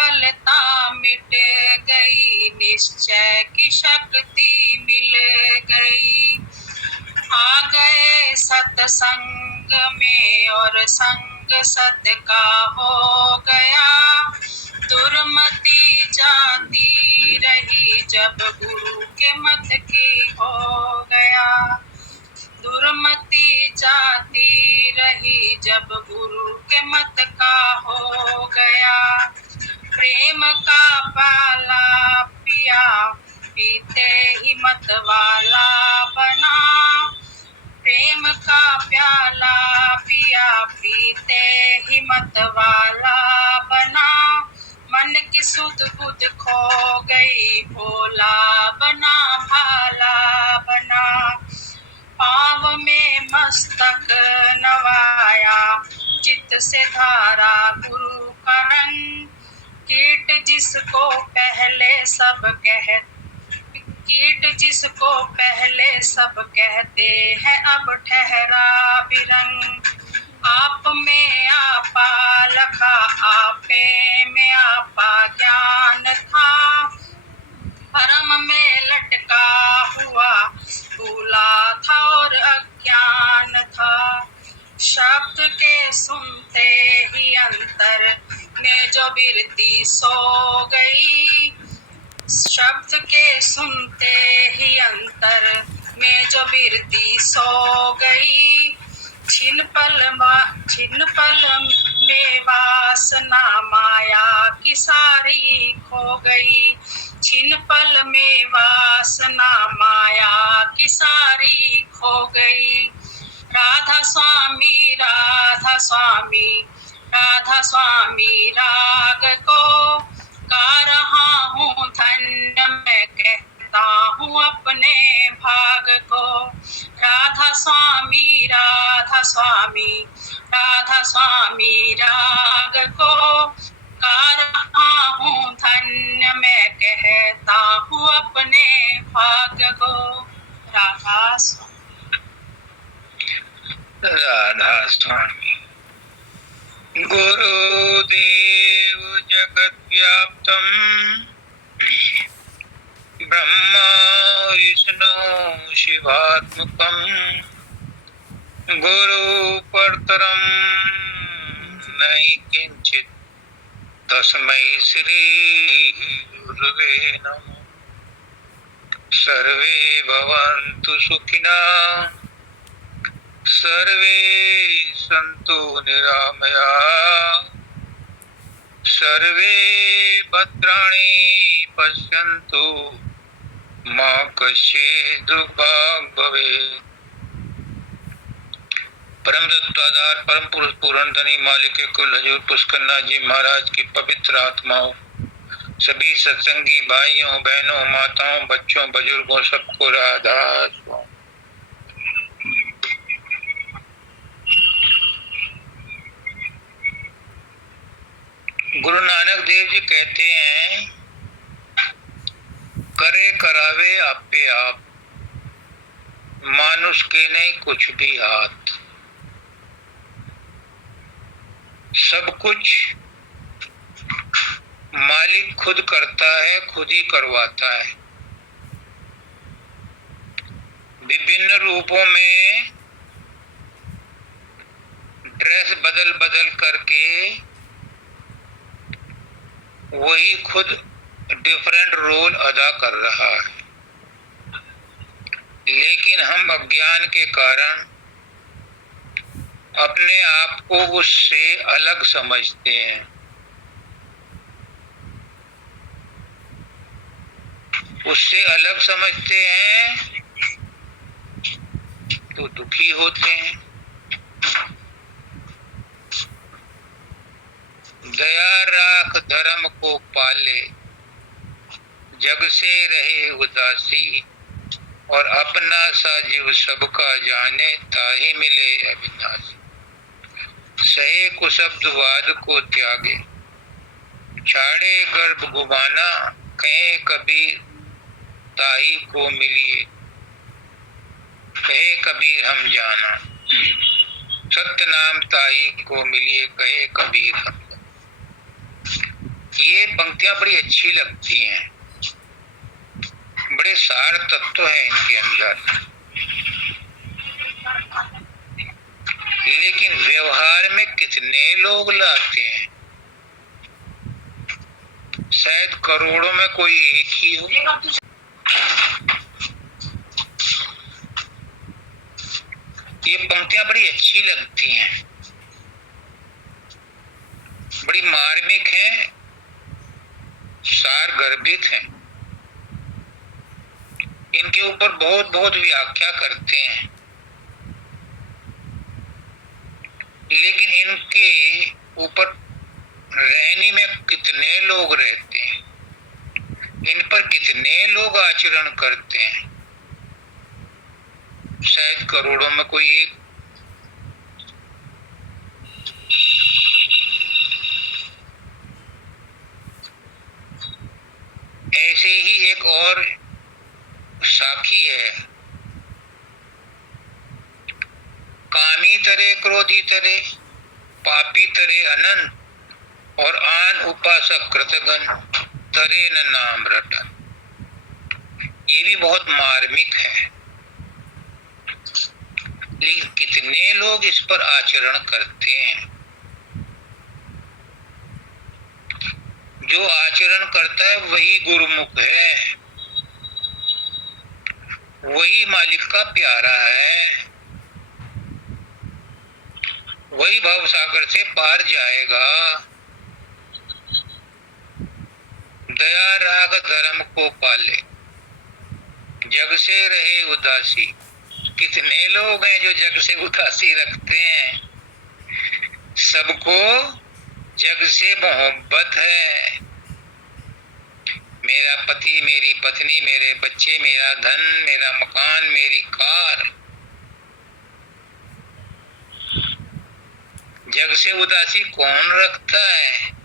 निर्बलता मिट गई, निश्चय की शक्ति मिल गई। आ गए सत्संग में और संग सत का हो गया, दुर्मति जाती रही जब गुरु के मत की हो गया। दुर्मति जाती रही जब गुरु के मत का हो गया। प्रेम का प्याला पिया पीते ही मत वाला बना, प्रेम का प्याला पिया पीते ही मत वाला बना। मन की सुध बुध खो गई, भोला बना भाला बना। पाँव में मस्तक नवाया, चित्त से धारा गुरु का रंग। कीट जिसको पहले सब कीट जिसको पहले सब कहते हैं, अब ठहरा बिरंग। आप में आपा लखा, आपे में आपा ज्ञान था। परम में लटका हुआ भूला था और अज्ञान था। शब्द के सुनते ही अंतर में जो बिरती सो गई, शब्द के सुनते ही अंतर में जो बिरती सो गई। छिन पल में वासना माया की सारी खो गई। छिन पल में वासना माया की सारी खो गई। राधा स्वामी राधा स्वामी, राधा स्वामी राग को गा रहा हूँ धन्य मैं कहता हूँ अपने भाग को। राधा स्वामी राधा स्वामी, राधा स्वामी राग को गा रहा हूँ धन्य मैं कहता हूँ अपने भाग को। राधा स्वामी, राधा स्वामी। गुरुदेव जगत व्याप्तम ब्रह्मा विष्णु शिवात्मकम, गुरु परतरम नहीं किंचित, तस्मै श्री गुरुवे नमः। सर्वे भवन्तु सुखिनः, सर्वे सन्तु निरामया, सर्वे भद्राणि पश्यन्तु मा कश्चित् दुर्भाग् भवेत्। परम तत्वाधार परम पुरुष पूर्ण धनी मालिक कुल हजूर पुष्करनाथ जी महाराज की पवित्र आत्माओं, सभी सत्संगी भाइयों बहनों माताओं बच्चों बुजुर्गों सबको राधा स्वामी। गुरु नानक देव जी कहते हैं, करे करावे आपे आप, मानुष के नहीं कुछ भी हाथ। सब कुछ मालिक खुद करता है, खुद ही करवाता है। विभिन्न रूपों में ड्रेस बदल बदल करके वही खुद डिफरेंट रोल अदा कर रहा है, लेकिन हम अज्ञान के कारण अपने आप को उससे अलग समझते हैं। उससे अलग समझते हैं तो दुखी होते हैं। दया राख धर्म को पाले, जग से रहे उदासी, और अपना सा जीव सबका जाने, ताहि मिले अविनाशी। सहे कुशब्द वाद को त्यागे, छाड़े गर्भ गुमाना, कहे कबीर ताहि को मिलिए। कहे कबीर हम जाना, सत्य नाम ताहि को मिलिए। कहे कबीर हम। ये पंक्तियां बड़ी अच्छी लगती हैं, बड़े सार तत्व है इनके अंदर, लेकिन व्यवहार में कितने लोग लाते हैं? शायद करोड़ों में कोई एक ही हो। ये पंक्तियां बड़ी अच्छी लगती हैं, बड़ी मार्मिक हैं, सार गर्भित हैं। इनके ऊपर बहुत बहुत व्याख्या करते हैं, लेकिन इनके ऊपर रहने में कितने लोग रहते हैं, इन पर कितने लोग आचरण करते हैं? शायद करोड़ों में कोई एक। ऐसे ही एक और साखी है, कामी तरे क्रोधी तरे पापी तरे अनंत और आन उपासक कृतगन तरे न नाम रटन। ये भी बहुत मार्मिक है, लेकिन कितने लोग इस पर आचरण करते हैं? जो आचरण करता है वही गुरुमुख है, वही मालिक का प्यारा है, वही भवसागर से पार जाएगा। दया राग धर्म को पाले, जग से रहे उदासी। कितने लोग हैं जो जग से उदासी रखते हैं? सबको जग से मोहब्बत है। मेरा पति, मेरी पत्नी, मेरे बच्चे, मेरा धन, मेरा मकान, मेरी कार। जग से उदासी कौन रखता है?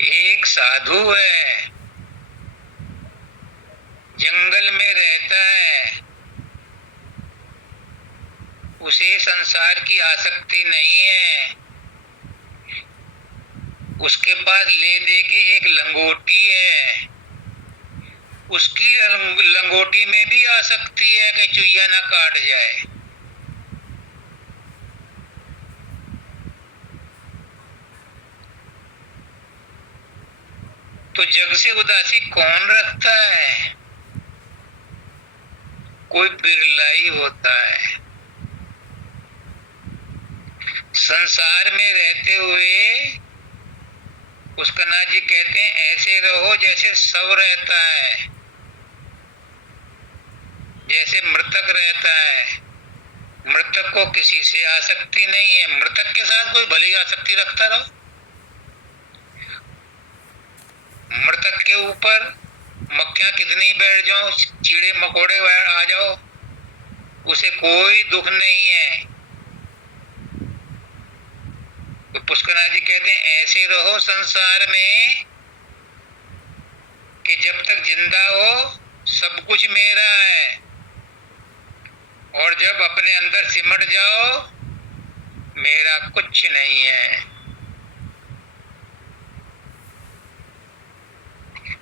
एक साधु है, जंगल में रहता है, उसे संसार की आसक्ति नहीं है, उसके पास ले दे के एक लंगोटी है, उसकी लंगोटी में भी आसक्ति है कि चुईया ना काट जाए। तो जग से उदासी कौन रखता है? कोई बिरला ही होता है। संसार में रहते हुए उसका नाथ जी कहते हैं ऐसे रहो जैसे सब रहता है, जैसे मृतक रहता है। मृतक को किसी से आसक्ति नहीं है, मृतक के साथ कोई भले ही आसक्ति रखता रहो। मृतक के ऊपर मक्खियां कितनी बैठ जाओ, कीड़े मकोड़े आ जाओ, उसे कोई दुख नहीं है। तो पुष्करनाथ जी कहते हैं ऐसे रहो संसार में कि जब तक जिंदा हो सब कुछ मेरा है, और जब अपने अंदर सिमट जाओ मेरा कुछ नहीं है।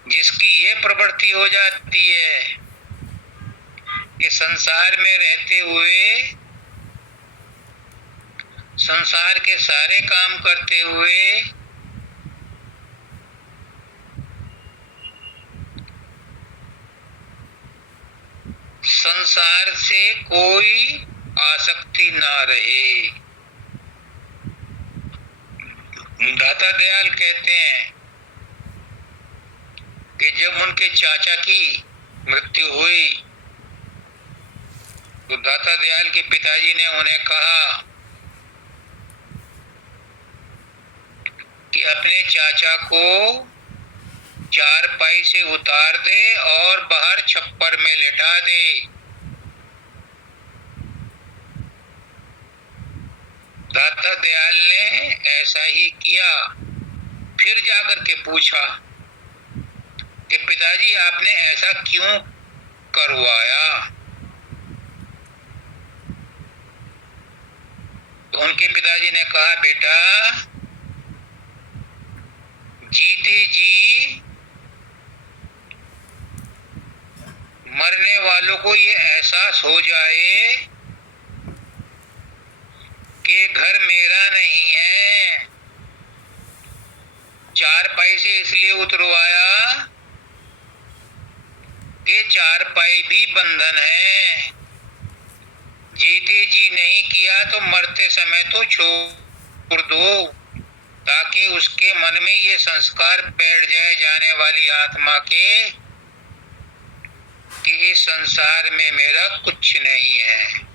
जिसकी ये प्रवृत्ति हो जाती है कि संसार में रहते हुए, संसार के सारे काम करते हुए संसार से कोई आसक्ति ना रहे। दाता दयाल कहते हैं कि जब उनके चाचा की मृत्यु हुई तो दाता दयाल के पिताजी ने उन्हें कहा कि अपने चाचा को चारपाई से उतार दे और बाहर छप्पर में लेटा दे। दाता दयाल ने ऐसा ही किया। फिर जाकर के पूछा कि पिताजी आपने ऐसा क्यों करवाया? तो उनके पिताजी ने कहा बेटा जीते जी मरने वालों को ये एहसास हो जाए कि घर मेरा नहीं है, चारपाई से इसलिए उतरवाया कि चारपाई भी बंधन है, जीते जी नहीं किया तो मरते समय तो छोड़ दो, ताकि उसके मन में ये संस्कार बैठ जाए जाने वाली आत्मा के कि इस संसार में मेरा कुछ नहीं है।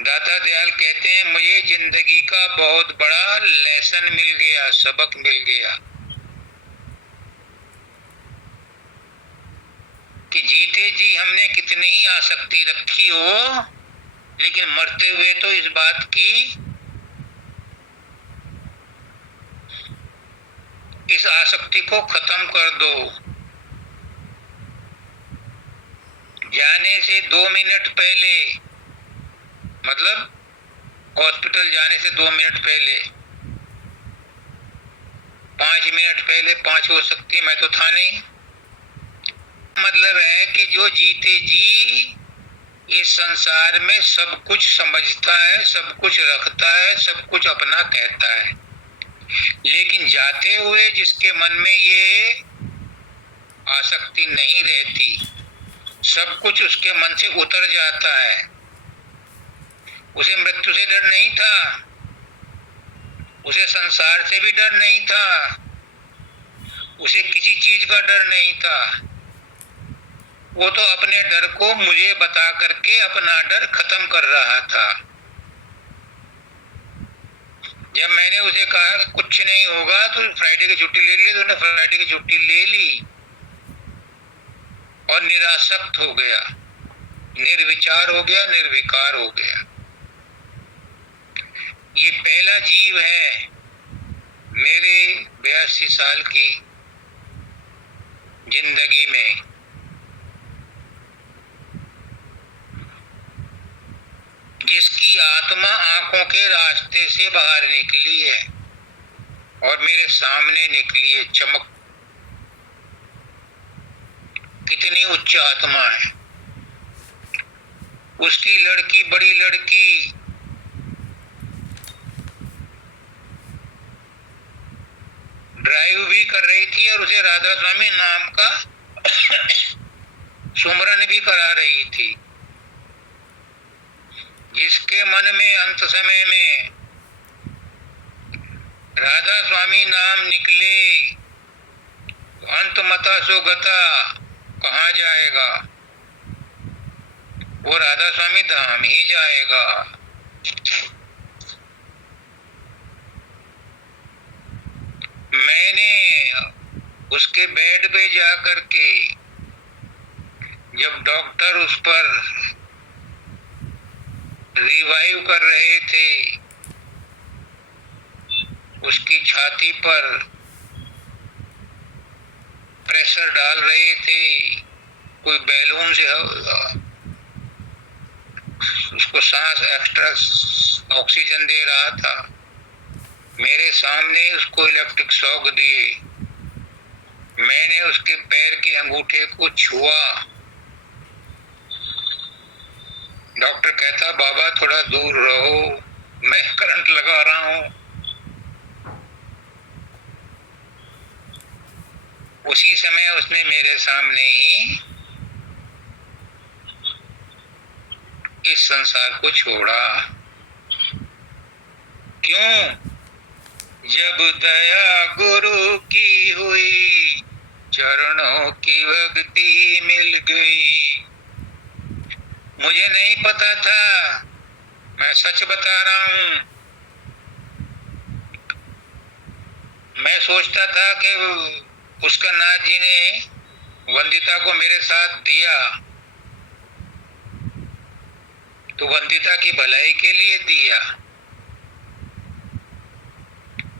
दाता दयाल कहते हैं, मुझे जिंदगी का बहुत बड़ा लेसन मिल गया, सबक मिल गया कि जीते जी हमने कितनी ही आसक्ति रखी हो, लेकिन मरते हुए तो इस बात की, इस आसक्ति को खत्म कर दो। जाने से 2 मिनट पहले, मतलब हॉस्पिटल जाने से 2 मिनट पहले, 5 मिनट पहले, 5 हो सकती, मैं तो था नहीं। मतलब है कि जो जीते जी इस संसार में सब कुछ समझता है, सब कुछ रखता है, सब कुछ अपना कहता है, लेकिन जाते हुए जिसके मन में ये आसक्ति नहीं रहती, सब कुछ उसके मन से उतर जाता है, उसे मृत्यु से डर नहीं था, उसे संसार से भी डर नहीं था, उसे किसी चीज का डर नहीं था, वो तो अपने डर को मुझे बता करके अपना डर खत्म कर रहा था। जब मैंने उसे कहा कि कुछ नहीं होगा तो फ्राइडे की छुट्टी ले ली, तो उसने फ्राइडे की छुट्टी ले ली और निरासक्त हो गया, निर्विचार हो गया, निर्विकार हो गया। ये पहला जीव है मेरे 82 साल की जिंदगी में जिसकी आत्मा आंखों के रास्ते से बाहर निकली है और मेरे सामने निकली है। चमक, कितनी उच्च आत्मा है। उसकी लड़की, बड़ी लड़की, ड्राइव भी कर रही थी और उसे राधा स्वामी नाम का सुमरन भी करा रही थी। जिसके मन में अंत समय में राधा स्वामी नाम निकले, अंत मता सो गता, कहाँ जाएगा? वो राधा स्वामी धाम ही जाएगा। मैंने उसके बेड पे जाकर के, जब डॉक्टर उस पर रिवाइव कर रहे थे, उसकी छाती पर प्रेशर डाल रहे थे, कोई बैलून से उसको सांस एक्स्ट्रा ऑक्सीजन दे रहा था, मेरे सामने उसको इलेक्ट्रिक शॉक दिए। मैंने उसके पैर के अंगूठे को छुआ। डॉक्टर कहता, बाबा थोड़ा दूर रहो, मैं करंट लगा रहा हूं। उसी समय उसने मेरे सामने ही इस संसार को छोड़ा। क्यों? जब दया गुरु की हुई, चरणों की भक्ति मिल गई। मुझे नहीं पता था, मैं सच बता रहा हूं। मैं सोचता था कि पुष्कर नाथ जी ने वंदिता को मेरे साथ दिया तो वंदिता की भलाई के लिए दिया।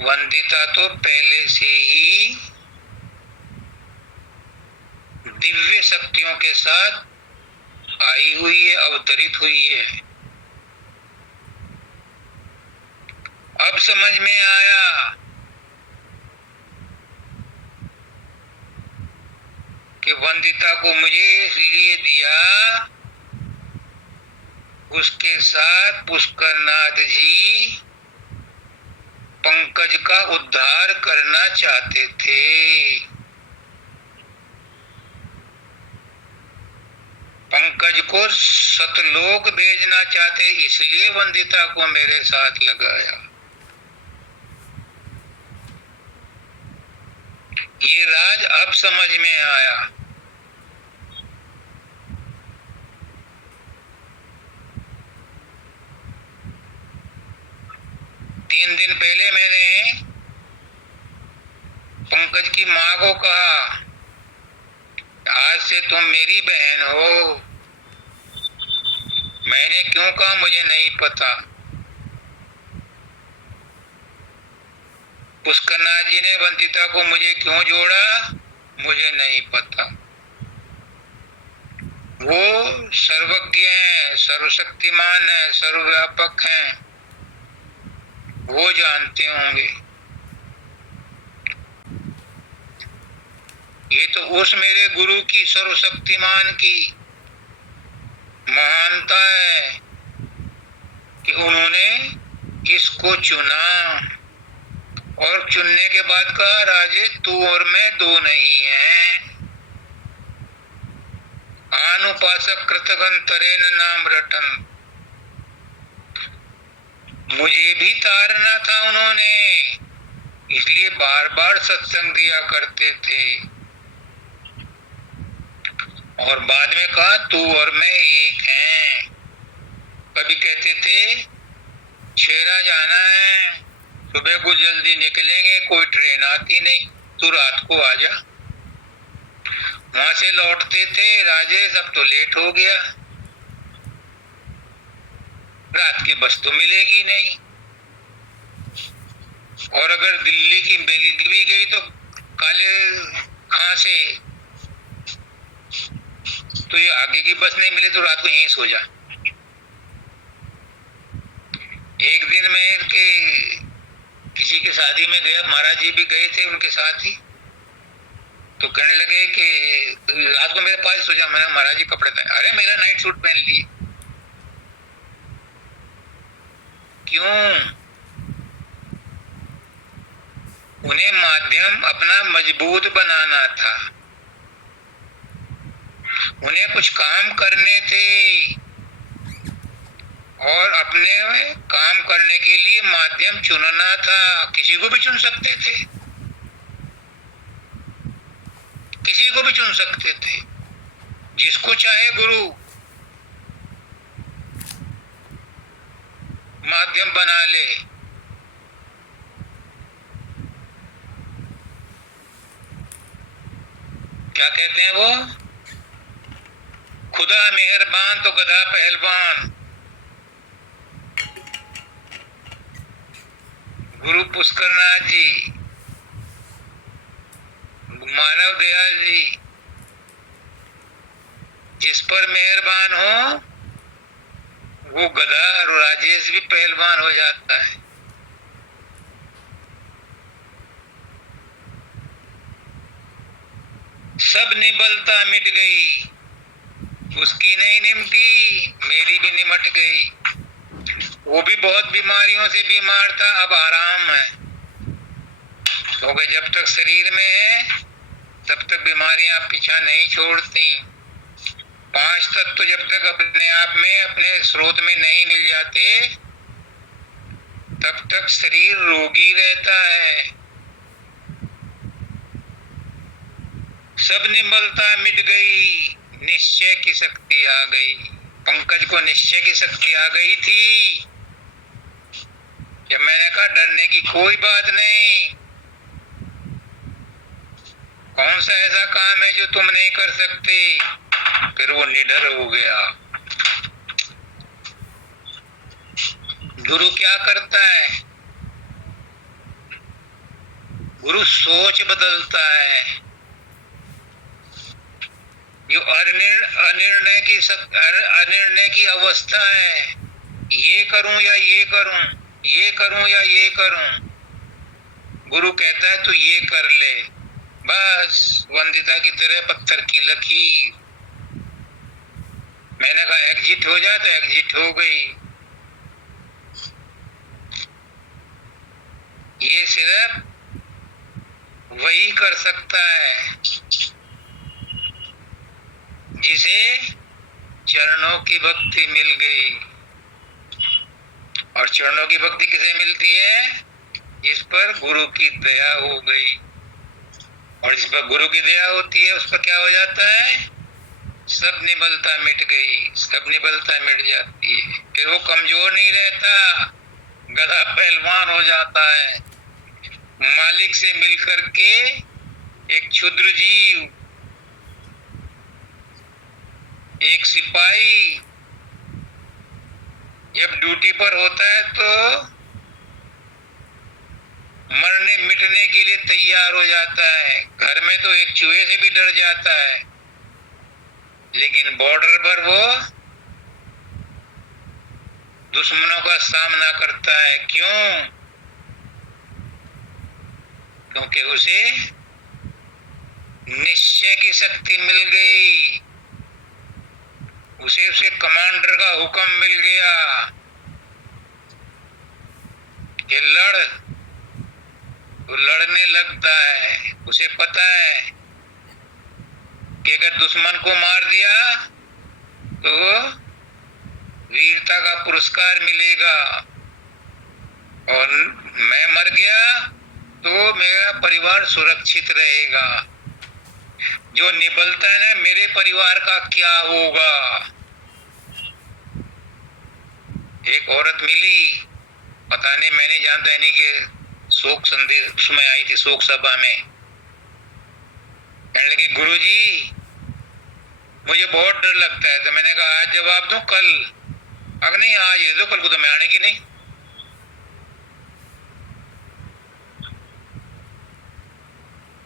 वंदिता तो पहले से ही दिव्य शक्तियों के साथ आई हुई है, अवतरित हुई है। अब समझ में आया कि वंदिता को मुझे इसलिए दिया, उसके साथ पुष्करनाथ जी पंकज का उद्धार करना चाहते थे। पंकज को सतलोक भेजना चाहते, इसलिए वंदिता को मेरे साथ लगाया। ये राज अब समझ में आया। तीन दिन पहले मैंने पंकज की माँ को कहा, आज से तुम मेरी बहन हो। मैंने क्यों कहा मुझे नहीं पता। पुष्करनाथ जी ने वंदिता को मुझे क्यों जोड़ा मुझे नहीं पता। वो सर्वज्ञ हैं, सर्वशक्तिमान हैं, सर्वव्यापक हैं, वो जानते होंगे। ये तो उस मेरे गुरु की सर्वशक्तिमान की महानता है कि उन्होंने इसको चुना और चुनने के बाद कहा, राजे तू और मैं दो नहीं हैं। आनुपासक कृतघन तरेन नाम रटन। मुझे भी तारना था उन्होंने, इसलिए बार बार सत्संग दिया करते थे। और बाद में कहा तू और मैं एक हैं। कभी कहते थे छेरा जाना है, सुबह को जल्दी निकलेंगे, कोई ट्रेन आती नहीं, तू रात को आ जा। वहां से लौटते थे, राजेश अब तो लेट हो गया, रात की बस तो मिलेगी नहीं, और अगर दिल्ली की मिल भी गई तो काले खां से, तो ये आगे की बस नहीं मिले तो रात को यहीं सो जा। एक दिन मैं किसी की शादी में गया, महाराज जी भी गए थे उनके साथ ही, तो कहने लगे कि रात को मेरे पास सो जा। मैंने महाराज जी कपड़े पहने, अरे मेरा नाइट सूट पहन लिए। क्यों? उन्हें माध्यम अपना मजबूत बनाना था, उन्हें कुछ काम करने थे और अपने काम करने के लिए माध्यम चुनना था। किसी को भी चुन सकते थे, किसी को भी चुन सकते थे, जिसको चाहे गुरु माध्यम बना ले। क्या कहते हैं वो, खुदा मेहरबान तो गधा पहलवान। गुरु पुष्करनाथ जी, मानव दयाल जी, जिस पर मेहरबान हो वो गधा, और राजेश भी पहलवान हो जाता है। सब निबलता मिट गई, उसकी नहीं निमटी, मेरी भी निमट गई। वो भी बहुत बीमारियों से बीमार था, अब आराम है, क्योंकि जब तक शरीर में है तब तक बीमारियां पीछा नहीं छोड़ती। 5 तत्व जब तक अपने आप में अपने स्रोत में नहीं मिल जाते तब तक शरीर रोगी रहता है। सब निर्बलता मिट गई, निश्चय की शक्ति आ गई। पंकज को निश्चय की शक्ति आ गई थी। जब मैंने कहा डरने की कोई बात नहीं, कौन सा ऐसा काम है जो तुम नहीं कर सकते, फिर वो निडर हो गया। गुरु क्या करता है, गुरु सोच बदलता है। जो अनिर्णय की अवस्था है, ये करूं या ये करूं, ये करूं या ये करूं? गुरु कहता है तू ये कर ले। बस वंदिता की तरह पत्थर की लकीर। मैंने कहा एग्जिट हो जा, तो एग्जिट हो गई। ये सिर्फ वही कर सकता है जिसे चरणों की भक्ति मिल गई। और चरणों की भक्ति किसे मिलती है? जिस पर गुरु की दया हो गई। और जिस पर गुरु की दया होती है उस पर क्या हो जाता है? सब निबलता मिट गई, सब निबलता मिट जाती है। फिर वो कमजोर नहीं रहता, गधा पहलवान हो जाता है। मालिक से मिलकर के एक क्षुद्र जीव, एक सिपाही जब ड्यूटी पर होता है तो मरने मिटने के लिए तैयार हो जाता है। घर में तो एक चूहे से भी डर जाता है, लेकिन बॉर्डर पर वो दुश्मनों का सामना करता है। क्यों? क्योंकि उसे निश्चय की शक्ति मिल गई। उसे कमांडर का हुक्म मिल गया कि लड़, तो लड़ने लगता है। उसे पता है कि अगर दुश्मन को मार दिया तो वीरता का पुरस्कार मिलेगा, और मैं मर गया तो मेरा परिवार सुरक्षित रहेगा। जो निबलता है ना, मेरे परिवार का क्या होगा? एक औरत मिली, पता नहीं, मैंने जानता नहीं कि शोक संदेश उसमें आई थी, शोक सभा में। कहने लगी गुरुजी मुझे बहुत डर लगता है। तो मैंने कहा आज जवाब दूं कल? अगर नहीं आज दे दो, कल को तो मैं आने की नहीं।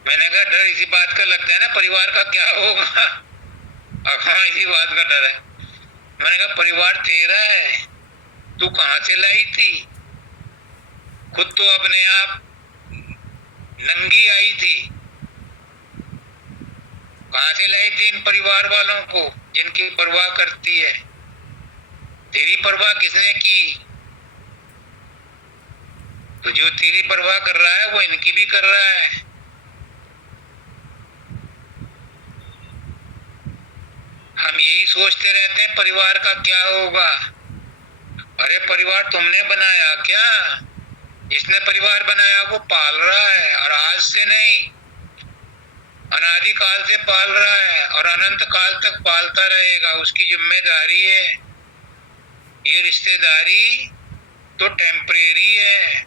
मैंने कहा डर इसी बात का लगता है ना, परिवार का क्या होगा? हाँ इसी बात का डर है। मैंने कहा परिवार तेरा है, तू कहां से लाई थी? खुद तो अपने आप नंगी आई थी, कहां से लाई थी इन परिवार वालों को जिनकी परवाह करती है? तेरी परवाह किसने की? तो जो तेरी परवाह कर रहा है वो इनकी भी कर रहा है। हम यही सोचते रहते हैं परिवार का क्या होगा। अरे परिवार तुमने बनाया क्या? जिसने परिवार बनाया वो पाल रहा है, और आज से नहीं, अनादि काल से पाल रहा है और अनंत काल तक पालता रहेगा। उसकी जिम्मेदारी है। ये रिश्तेदारी तो टेम्परेरी है,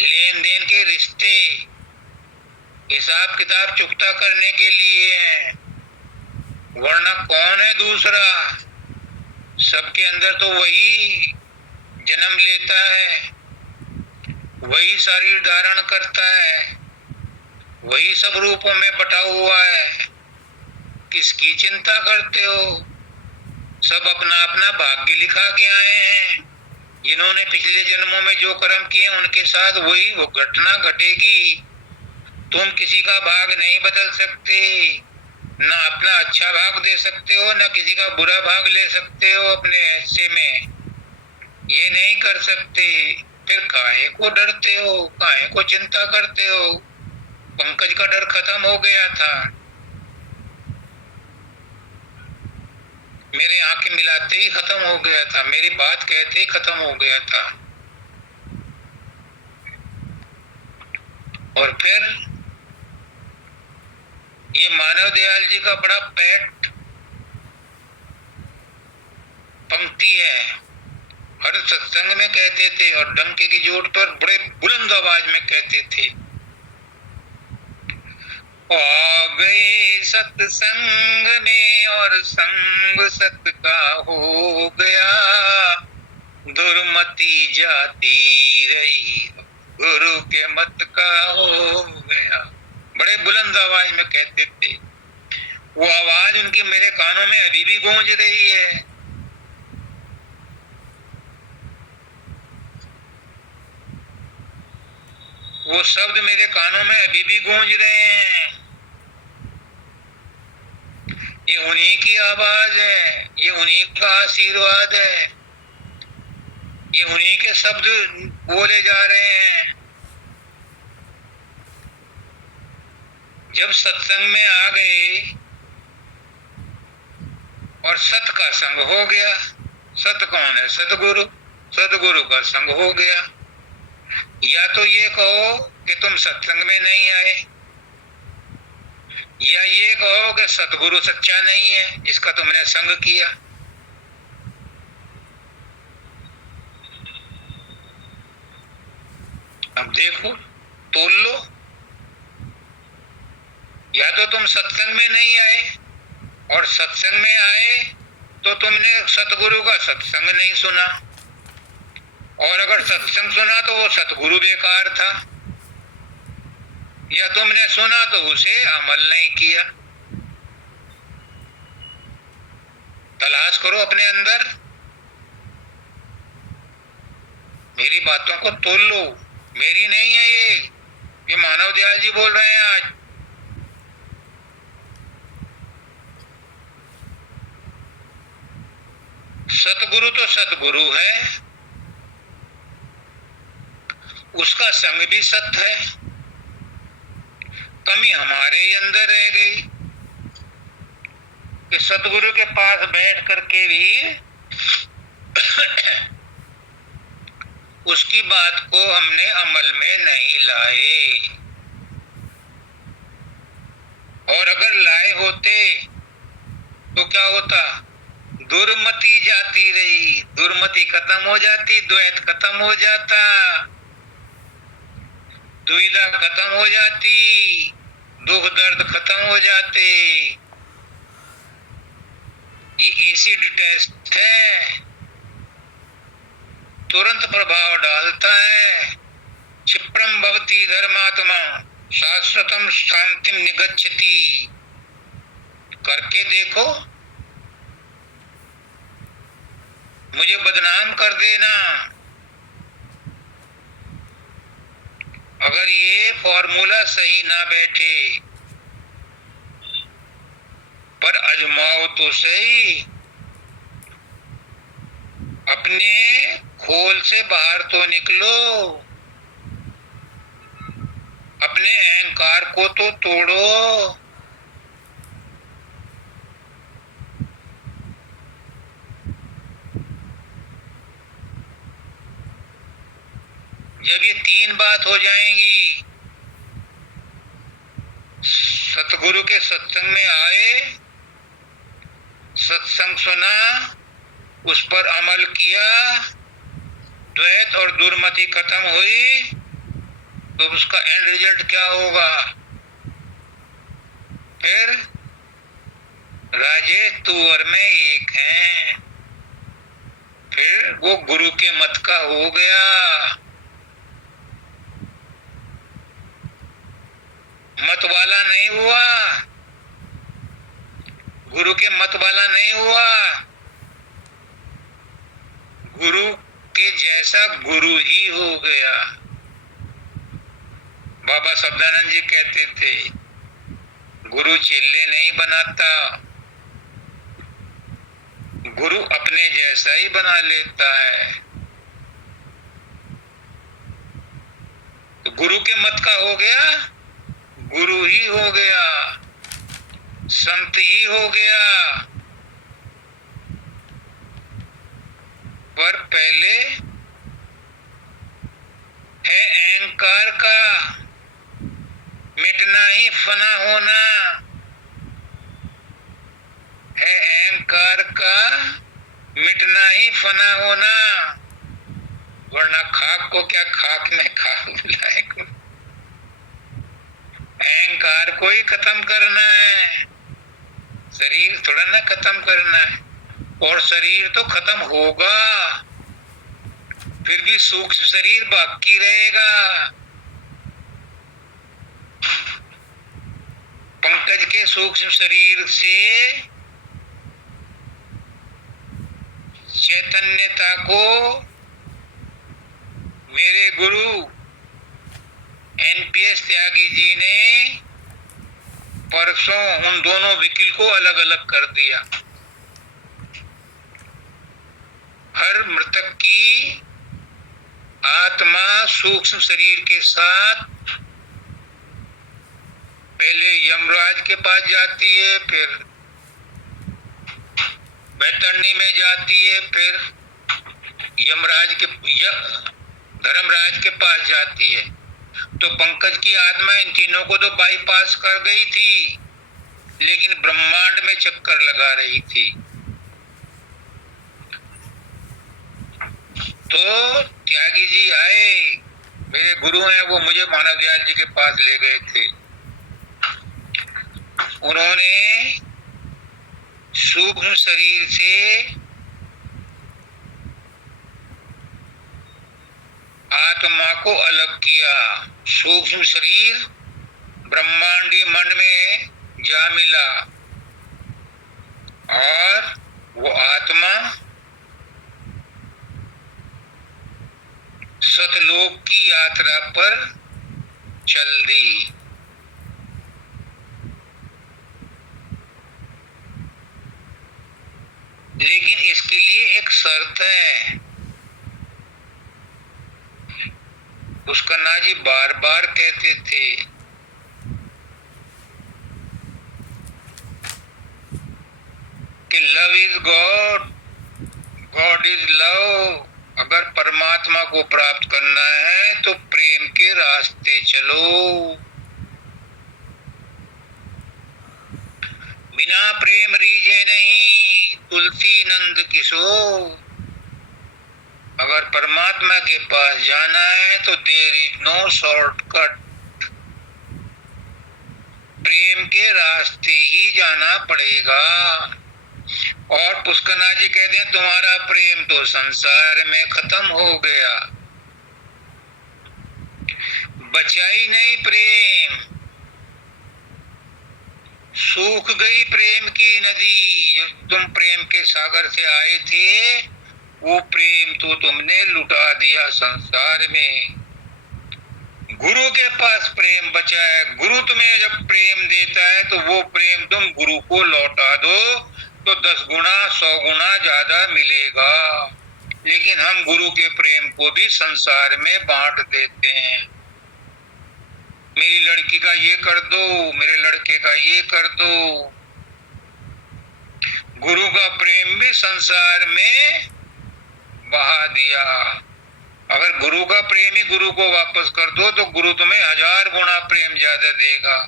लेन देन के रिश्ते हिसाब किताब चुकता करने के लिए हैं, वरना कौन है दूसरा? सबके अंदर तो वही जन्म लेता है, वही शरीर धारण करता है, वही सब रूपों में बटा हुआ है। किसकी चिंता करते हो? सब अपना अपना भाग्य लिखा के आए हैं। जिन्होंने पिछले जन्मों में जो कर्म किए उनके साथ वही वो घटना घटेगी। तुम किसी का भाग नहीं बदल सकते, ना अपना अच्छा भाग दे सकते हो, ना किसी का बुरा भाग ले सकते हो अपने हिस्से में। ये नहीं कर सकते। फिर काहे को डरते हो, काहे को चिंता करते हो? पंकज का डर खत्म हो गया था। मेरे आंखें मिलाते ही खत्म हो गया था, मेरी बात कहते ही खत्म हो गया था। और फिर ये मानव दयाल जी का बड़ा पेट पंक्ति है, हर सत्संग में कहते थे और डंके की चोट पर बड़े बुलंद आवाज में कहते थे, आ गए सत्संग में और संग सत का हो गया, दुर्मति जाती रही गुरु के मत का हो गया। बड़े बुलंद आवाज में कहते थे। वो आवाज उनकी मेरे कानों में अभी भी गूंज रही है। वो शब्द मेरे कानों में अभी भी गूंज रहे हैं। ये उन्हीं की आवाज है, ये उन्हीं का आशीर्वाद है, ये उन्हीं के शब्द बोले जा रहे हैं। जब सत्संग में आ गए और सत का संग हो गया, सत कौन है? सतगुरु। सतगुरु का संग हो गया। या तो ये कहो कि तुम सत्संग में नहीं आए, या ये कहो कि सतगुरु सच्चा नहीं है जिसका तुमने संग किया। अब देखो, तोल लो। या तो तुम सत्संग में नहीं आए, और सत्संग में आए तो तुमने सतगुरु का सत्संग नहीं सुना, और अगर सत्संग सुना तो वो सतगुरु बेकार था, या तुमने सुना तो उसे अमल नहीं किया। तलाश करो अपने अंदर, मेरी बातों को तोल लो। मेरी नहीं है ये मानव दयाल जी बोल रहे हैं आज। सतगुरु तो सतगुरु है, उसका संग भी सत्य है। कमी हमारे ही अंदर रह गई कि सतगुरु के पास बैठ करके भी उसकी बात को हमने अमल में नहीं लाए, और अगर लाए होते तो क्या होता? दुर्मति जाती रही, दुर्मति खत्म हो जाती, द्वैत खत्म हो जाता, दुविधा खत्म हो जाती, दुख दर्द खत्म हो जाते। ये एसिड टेस्ट है, तुरंत प्रभाव डालता है। क्षिप्रम भवति धर्मात्मा शाश्वतम शांतिम निगच्छति। करके देखो, मुझे बदनाम कर देना। अगर ये फॉर्मूला सही ना बैठे, पर अजमाओ तो सही। अपने खोल से बाहर तो निकलो, अपने अहंकार को तो तोड़ो। जब ये तीन बात हो जाएंगी, सतगुरु के सत्संग में आए, सत्संग सुना, उस पर अमल किया, द्वैत और दुर्मति खत्म हुई, तो उसका एंड रिजल्ट क्या होगा? फिर राजेश तू और मैं एक हैं। फिर वो गुरु के मत का हो गया, मत वाला नहीं हुआ, गुरु के मत वाला नहीं हुआ, गुरु के जैसा गुरु ही हो गया। बाबा शब्दानंद जी कहते थे, गुरु चेले नहीं बनाता, गुरु अपने जैसा ही बना लेता है। तो गुरु के मत का हो गया, गुरु ही हो गया, संत ही हो गया। पर पहले है अहंकार का मिटना ही फना होना, है अहंकार का मिटना ही फना होना, वरना खाक को क्या खाक में खाक मिलाए। अहंकार को ही खत्म करना है, शरीर थोड़ा ना खत्म करना है। और शरीर तो खत्म होगा, फिर भी सूक्ष्म शरीर बाकी रहेगा। पंकज के सूक्ष्म शरीर से चैतन्यता को मेरे गुरु एनपीएस त्यागी जी ने परसों उन दोनों वकील को अलग अलग कर दिया। हर मृतक की आत्मा सूक्ष्म शरीर के साथ पहले यमराज के पास जाती है, फिर बैतरणी में जाती है, फिर यमराज के धर्मराज के पास जाती है। तो पंकज की आत्मा इन तीनों को तो बाईपास कर गई थी, लेकिन ब्रह्मांड में चक्कर लगा रही थी। तो त्यागी जी आए, मेरे गुरु हैं, वो मुझे मानव दयाल जी के पास ले गए थे। उन्होंने सूक्ष्म शरीर से आत्मा को अलग किया। सूक्ष्म शरीर ब्रह्मांडी मन में जा मिला और वो आत्मा सतलोक की यात्रा पर चल दी। लेकिन इसके लिए एक शर्त है। पुष्करनाथ जी बार बार कहते थे कि love is God, God is love. अगर परमात्मा को प्राप्त करना है तो प्रेम के रास्ते चलो। बिना प्रेम रीझे नहीं, तुलसी नंद किशो। अगर परमात्मा के पास जाना है तो देयर इज नो शॉर्टकट, प्रेम के रास्ते ही जाना पड़ेगा। और पुष्करनाथ जी कहते हैं तुम्हारा प्रेम तो संसार में खत्म हो गया, बचा ही नहीं प्रेम, सूख गई प्रेम की नदी। जो तुम प्रेम के सागर से आए थे, वो प्रेम तो तुमने लुटा दिया संसार में। गुरु के पास प्रेम बचा है। गुरु तुम्हें जब प्रेम देता है तो वो प्रेम तुम गुरु को लौटा दो तो 10 गुना 100 गुना ज्यादा मिलेगा। लेकिन हम गुरु के प्रेम को भी संसार में बांट देते हैं। मेरी लड़की का ये कर दो, मेरे लड़के का ये कर दो। गुरु का प्रेम भी संसार में बहा दिया। अगर गुरु का प्रेम ही गुरु को वापस कर दो तो गुरु तुम्हें 1000 गुना प्रेम ज्यादा देगा।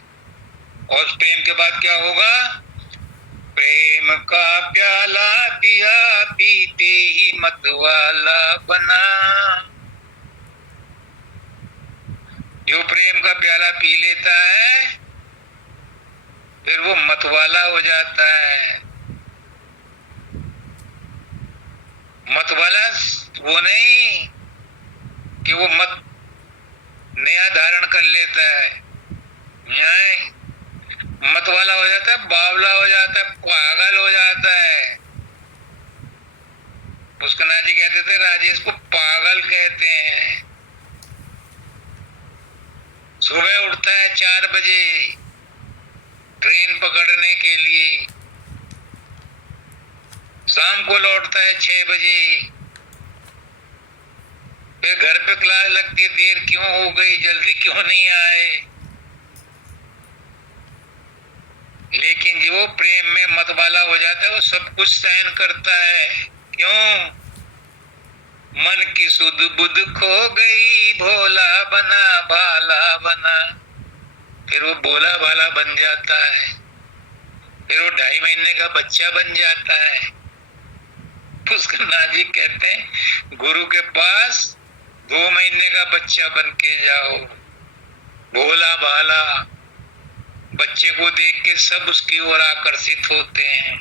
और उस प्रेम के बाद क्या होगा? प्रेम का प्याला पिया पीते ही मतवाला बना। जो प्रेम का प्याला पी लेता है फिर वो मतवाला हो जाता है। मतवाला वो नहीं कि वो मत नया धारण कर लेता है, मतवाला हो जाता है, बावला हो जाता है, पागल हो जाता है। पुष्करनाथ जी कहते थे राजेश को पागल कहते हैं। सुबह उठता है 4 बजे ट्रेन पकड़ने के लिए, शाम को लौटता है 6 बजे। फिर घर पे क्लास लगती है, देर क्यों हो गई, जल्दी क्यों नहीं आए। लेकिन जो प्रेम में मतवाला हो जाता है वो सब कुछ सहन करता है। क्यों? मन की सुध बुध खो गई, भोला बना भाला बना। फिर वो भोला भाला बन जाता है। फिर वो 2.5 महीने का बच्चा बन जाता है। पुष्करनाथ जी कहते हैं गुरु के पास 2 महीने का बच्चा बन के जाओ, भोला भाला। बच्चे को देख के सब उसकी ओर आकर्षित होते हैं।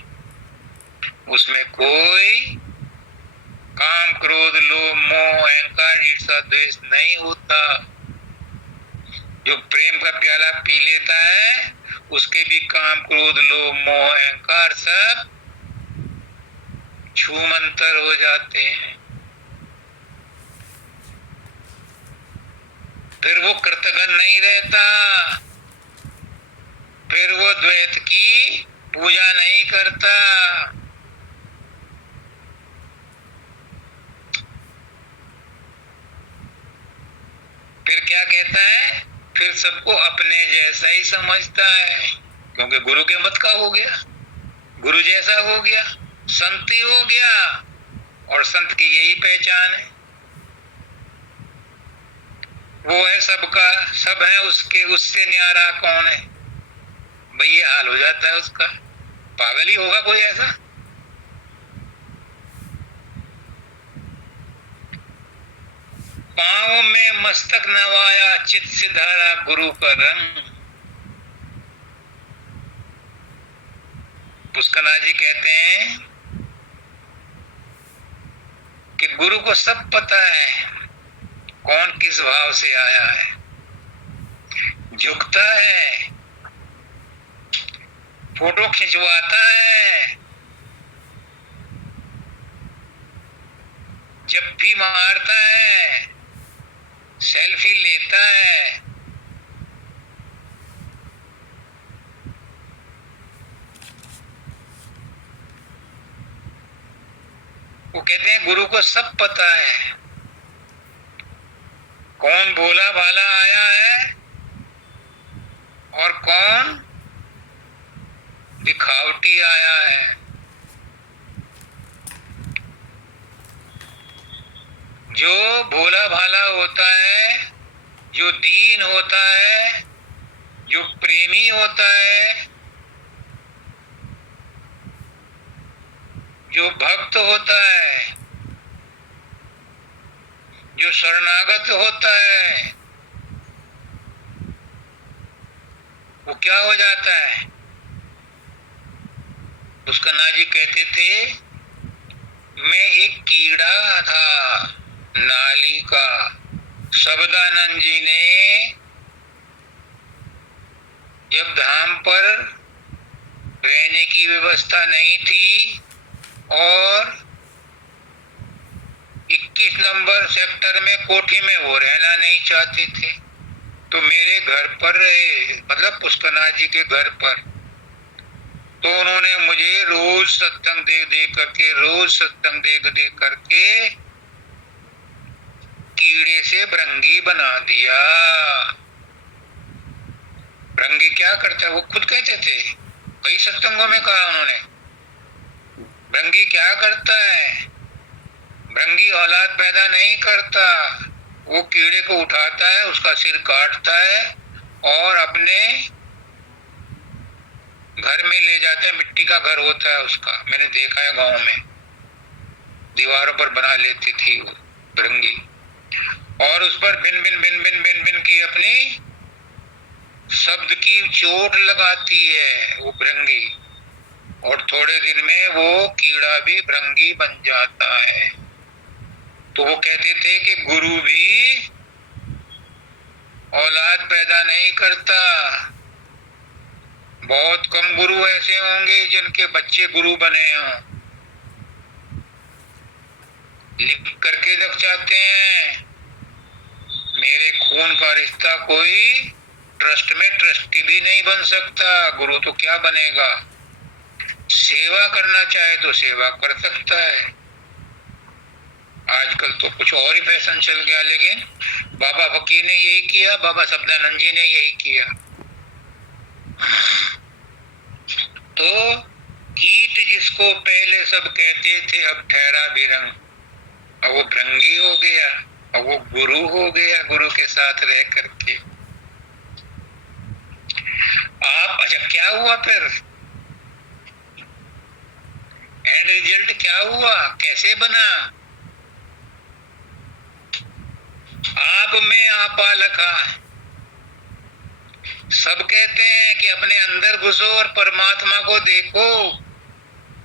उसमें कोई काम क्रोध लोभ मोह अहंकार ईर्ष्या द्वेष नहीं होता। जो प्रेम का प्याला पी लेता है उसके भी काम क्रोध लोभ मोह अहंकार सब छूमंतर हो जाते हैं। फिर वो कृतघ्न नहीं रहता, फिर वो द्वैत की पूजा नहीं करता। फिर क्या कहता है? फिर सबको अपने जैसा ही समझता है, क्योंकि गुरु के मत का हो गया, गुरु जैसा हो गया, संत ही हो गया, और संत की यही पहचान है। वो है सबका, सब है उसके, उससे न्यारा कौन है। भाई ये हाल हो जाता है उसका। पागल ही होगा कोई ऐसा। पांव में मस्तक नवाया, चित से धारा गुरु का रंग। पुष्कना जी कहते हैं कि गुरु को सब पता है कौन किस भाव से आया है। झुकता है, फोटो खिंचवाता है, जप्पी मारता है, सेल्फी लेता है। वो कहते हैं गुरु को सब पता है कौन भोला भाला आया है और कौन दिखावटी आया है। जो भोला भाला होता है, जो दीन होता है, जो प्रेमी होता है, जो भक्त होता है, जो शरणागत होता है, वो क्या हो जाता है? पुष्कना जी कहते थे, मैं एक कीड़ा था नाली का। शब्दानंद जी ने जब धाम पर रहने की व्यवस्था नहीं थी और 21 नंबर सेक्टर में कोठी में वो रहना नहीं चाहते थे, तो मेरे घर पर रहे, मतलब पुष्कना जी के घर पर। तो उन्होंने मुझे रोज सत्संग देख देख करके, रोज सत्संग देख देख करके कीड़े से भृंगी बना दिया। भृंगी क्या करता है? वो खुद कहते थे, कई सत्संगों में कहा उन्होंने, भृंगी क्या करता है? भृंगी औलाद पैदा नहीं करता, वो कीड़े को उठाता है, उसका सिर काटता है और अपने घर में ले जाता है। मिट्टी का घर होता है उसका, मैंने देखा है गांव में, दीवारों पर बना लेती थी वो भृंगी, और उस पर भिन भिन भिन भिन भिन भिन की अपनी शब्द की चोट लगाती है वो भृंगी, और थोड़े दिन में वो कीड़ा भी भृंगी बन जाता है। तो वो कहते थे कि गुरु भी औलाद पैदा नहीं करता। बहुत कम गुरु ऐसे होंगे जिनके बच्चे गुरु बने हों। लिख करके रख जाते हैं, मेरे खून का रिश्ता कोई ट्रस्ट में ट्रस्टी भी नहीं बन सकता, गुरु तो क्या बनेगा। सेवा करना चाहे तो सेवा कर सकता है। आजकल तो कुछ और ही फैशन चल गया, लेकिन बाबा फकीर ने यही किया, बाबा शब्दानंद जी ने यही किया। तो कीट जिसको पहले सब कहते थे, अब ठहरा बिरंग, अब वो भृंगी हो गया, अब वो गुरु हो गया, गुरु के साथ रह करके। आप अच्छा क्या हुआ फिर? एंड रिजल्ट क्या हुआ, कैसे बना? आप में आपा लखा। सब कहते हैं कि अपने अंदर घुसो और परमात्मा को देखो,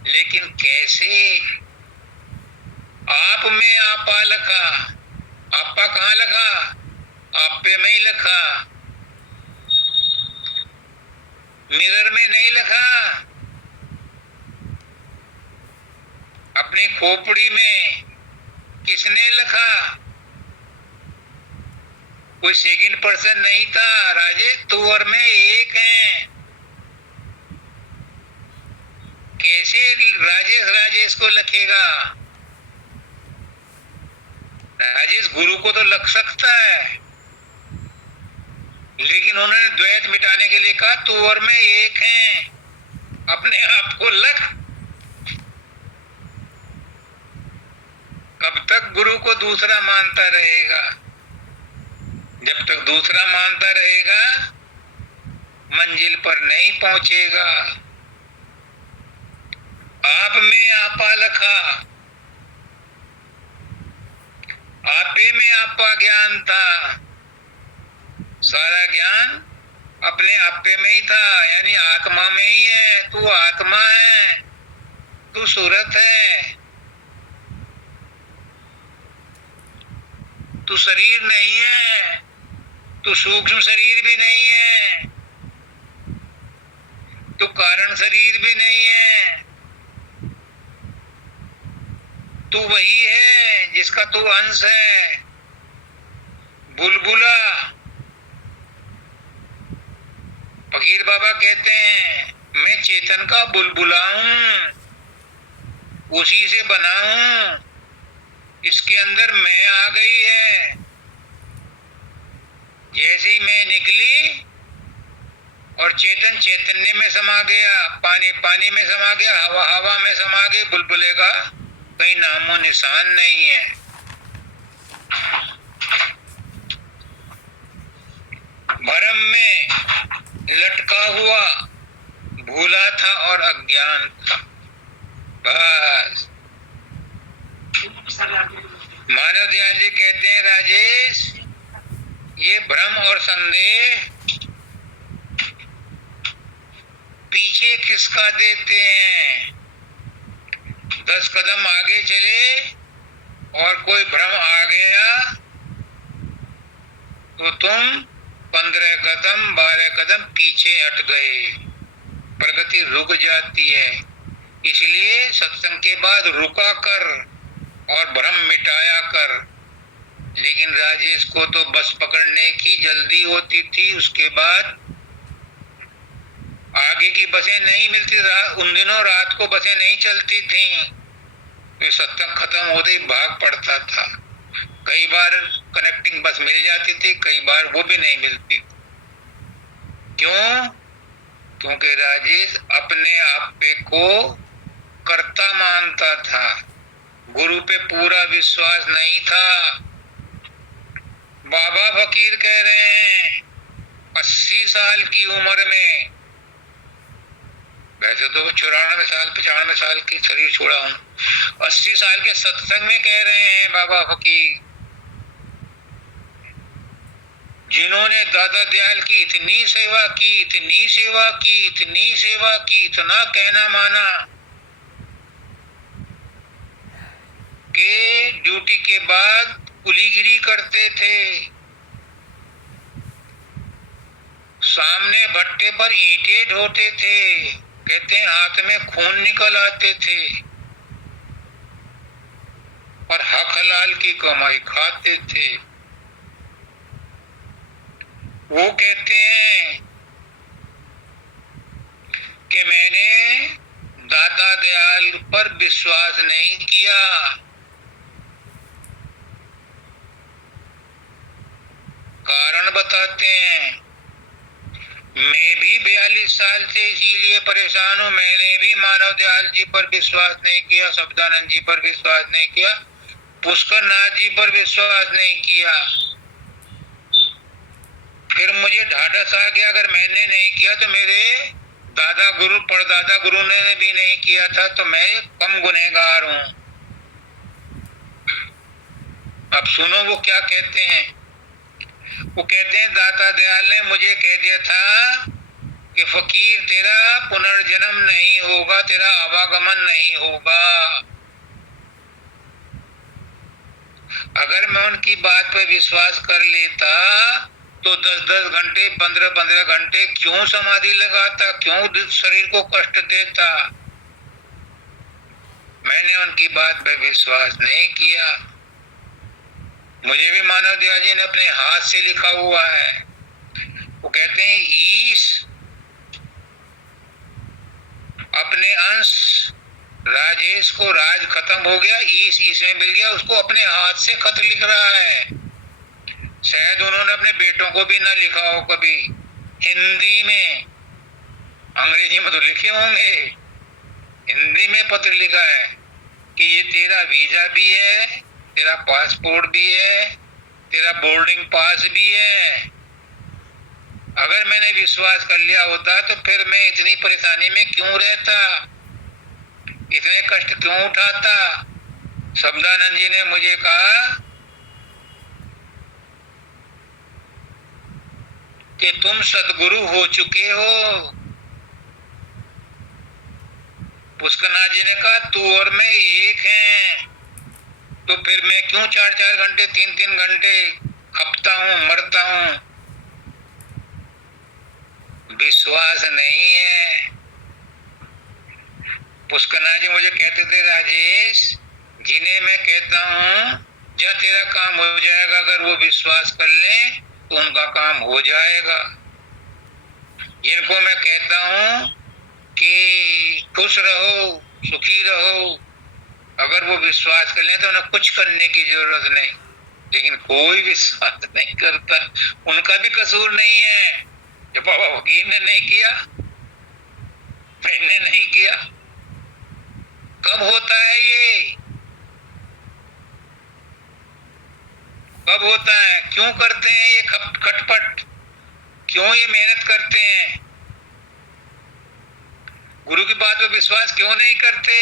लेकिन कैसे? आप में आपा लखा। आपा कहाँ लखा? आप पे में ही लखा, मिरर में नहीं लखा, अपनी खोपड़ी में। किसने लखा? कोई सेकंड पर्सन नहीं था। राजेश तू और मैं एक हैं। कैसे राजेश राजेश को लखेगा? राजेश गुरु को तो लग सकता है, लेकिन उन्होंने द्वैत मिटाने के लिए कहा तू और मैं एक हैं, अपने आप को लख। कब तक गुरु को दूसरा मानता रहेगा? जब तक दूसरा मानता रहेगा मंजिल पर नहीं पहुंचेगा। आप में आपा लखा, आपे में आपा ज्ञान था। सारा ज्ञान अपने आपे में ही था, यानी आत्मा में ही है। तू आत्मा है, तू सूरत है, तू शरीर नहीं है, तू सूक्ष्म शरीर भी नहीं है, तू कारण शरीर भी नहीं है। तू वही है जिसका तू अंश है। बुलबुला, फकीर बाबा कहते हैं मैं चेतन का बुलबुला हूं, उसी से बना हूं। इसके अंदर मैं आ गई है। जैसे ही मैं निकली और चेतन चैतन्य में समा गया, पानी पानी में समा गया, हवा हवा में समा गई, बुलबुले का कहीं नामो निशान नहीं है। भरम में लटका हुआ भूला था और अज्ञान था, बस। मानव दयाल जी कहते हैं राजेश, ये भ्रम और संदेह पीछे खिसका देते हैं। 10 कदम आगे चले और कोई भ्रम आ गया तो तुम 15 कदम 12 कदम पीछे हट गए, प्रगति रुक जाती है। इसलिए सत्संग के बाद रुका कर और भ्रम मिटाया कर। लेकिन राजेश को तो बस पकड़ने की जल्दी होती थी, उसके बाद आगे की बसें नहीं मिलती। उन दिनों रात को बसें नहीं चलती थी, तो सत्संग खत्म होते ही भाग पड़ता था। कई बार कनेक्टिंग बस मिल जाती थी, कई बार वो भी नहीं मिलती। क्यों? क्योंकि राजेश अपने आप पे को कर्ता मानता था, गुरु पे पूरा विश्वास नहीं था। बाबा फकीर कह रहे हैं 80 साल की उम्र में, वैसे तो 94 साल 95 साल की शरीर छोड़ा हूं, 80 साल के सत्संग में कह रहे हैं बाबा फकीर, जिन्होंने दादा दयाल की इतनी सेवा की, इतनी सेवा की, इतनी सेवा की, इतना कहना माना कि ड्यूटी के बाद कुलीगिरी करते थे, सामने भट्टे पर ईंटें ढोते थे, कहते हैं हाथ में खून निकल आते थे, और हक हलाल की कमाई खाते थे। वो कहते हैं कि मैंने दादा दयाल पर विश्वास नहीं किया। कारण बताते हैं, मैं भी 42 साल से इसीलिए परेशान हूं। मैंने भी मानव दयाल जी पर विश्वास नहीं किया, शब्दानंद जी पर विश्वास नहीं किया, पुष्कर नाथ जी पर विश्वास नहीं किया। फिर मुझे ढाढ़स आ गया, अगर मैंने नहीं किया तो मेरे दादा गुरु परदादा गुरु ने भी नहीं किया था, तो मैं कम गुनहगार हूं। अब सुनो वो क्या कहते हैं। वो कहते हैं दाता दयाल ने मुझे कह दिया था कि फकीर तेरा पुनर्जन्म नहीं होगा, तेरा आवागमन नहीं होगा। अगर मैं उनकी बात पर विश्वास कर लेता तो 10-10 घंटे 15-15 घंटे क्यों समाधि लगाता, क्यों शरीर को कष्ट देता। मैंने उनकी बात पर विश्वास नहीं किया। मुझे भी मानव दयाल जी ने अपने हाथ से लिखा हुआ है। वो कहते हैं ईश अपने अंश राजेश को राज खत्म हो गया, ईश में मिल गया, उसको अपने हाथ से खत लिख रहा है। शायद उन्होंने अपने बेटों को भी ना लिखा हो कभी हिंदी में, अंग्रेजी में तो लिखे होंगे, हिंदी में पत्र लिखा है कि ये तेरा वीजा भी है, तेरा पासपोर्ट भी है, तेरा बोर्डिंग पास भी है। अगर मैंने विश्वास कर लिया होता तो फिर मैं इतनी परेशानी में क्यों रहता, इतने कष्ट क्यों उठाता। शब्दानंद जी ने मुझे कहा कि तुम सदगुरु हो चुके हो। पुष्करनाथ जी ने कहा तू और मैं एक हैं, तो फिर मैं क्यों 4-4 घंटे 3-3 घंटे खपता हूं, मरता हूं। विश्वास नहीं है। पुष्करनाथ जी मुझे कहते थे राजेश, जिन्हें मैं कहता हूं जा तेरा काम हो जाएगा, अगर वो विश्वास कर ले तो उनका काम हो जाएगा। जिनको मैं कहता हूं कि खुश रहो, सुखी रहो, अगर वो विश्वास कर ले तो उन्हें कुछ करने की जरूरत नहीं। लेकिन कोई विश्वास नहीं करता। उनका भी कसूर नहीं है। जो बाबा फकीर ने नहीं किया, मैंने नहीं किया। कब होता है ये, कब होता है, क्यों करते हैं ये खटपट, क्यों ये मेहनत करते हैं, गुरु की बात पे विश्वास क्यों नहीं करते।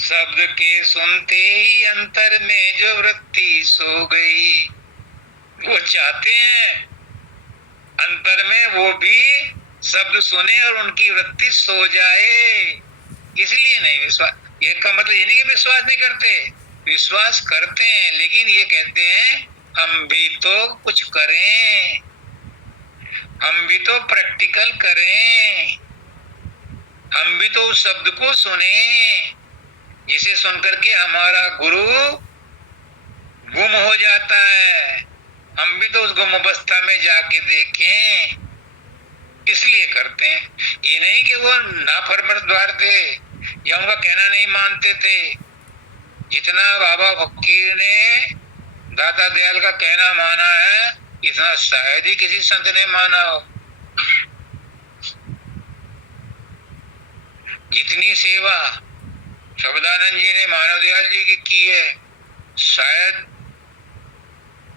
शब्द के सुनते ही अंतर में जो वृत्ति सो गई, वो चाहते हैं अंतर में वो भी शब्द सुने और उनकी वृत्ति सो जाए, इसलिए नहीं विश्वास। ये का मतलब ये नहीं कि विश्वास नहीं करते, विश्वास करते हैं, लेकिन ये कहते हैं हम भी तो कुछ करें, हम भी तो प्रैक्टिकल करें, हम भी तो उस शब्द को सुने जिसे सुनकर के हमारा गुरु गुम हो जाता है। हम भी तो उस गुम अवस्था में जाके देखें, इसलिए करते हैं। ये नहीं कि वो नाफरमान थे या उनका कहना नहीं मानते थे। जितना बाबा फकीर ने दाता दयाल का कहना माना है, इतना शायद ही किसी संत ने माना हो। जितनी सेवा शब्दानंद जी ने मानव दयाल जी की है, शायद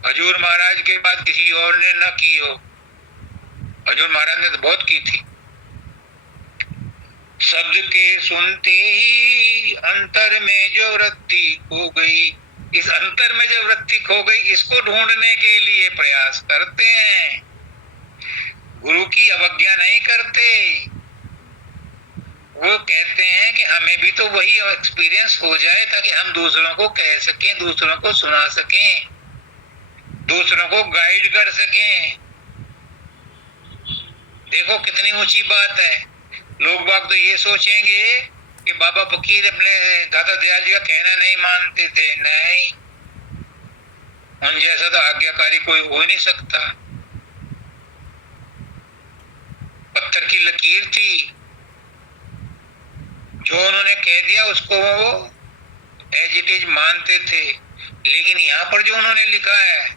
हजूर महाराज के बाद किसी और ने न की हो। हजूर महाराज ने तो बहुत की थी। शब्द के सुनते ही अंतर में जो वृत्ति खो गई, इस अंतर में जो वृत्ति खो गई, इसको ढूंढने के लिए प्रयास करते हैं, गुरु की अवज्ञा नहीं करते। वो कहते हैं कि हमें भी तो वही एक्सपीरियंस हो जाए ताकि हम दूसरों को कह सकें, दूसरों को सुना सकें, दूसरों को गाइड कर सकें। देखो कितनी ऊंची बात है। लोग बाग तो ये सोचेंगे कि बाबा फकीर अपने दादा दयाल जी का कहना नहीं मानते थे। नहीं, उन जैसा तो आज्ञाकारी कोई हो ही नहीं सकता। पत्थर की लकीर थी, जो उन्होंने कह दिया उसको वो एज इट इज मानते थे। लेकिन यहाँ पर जो उन्होंने लिखा है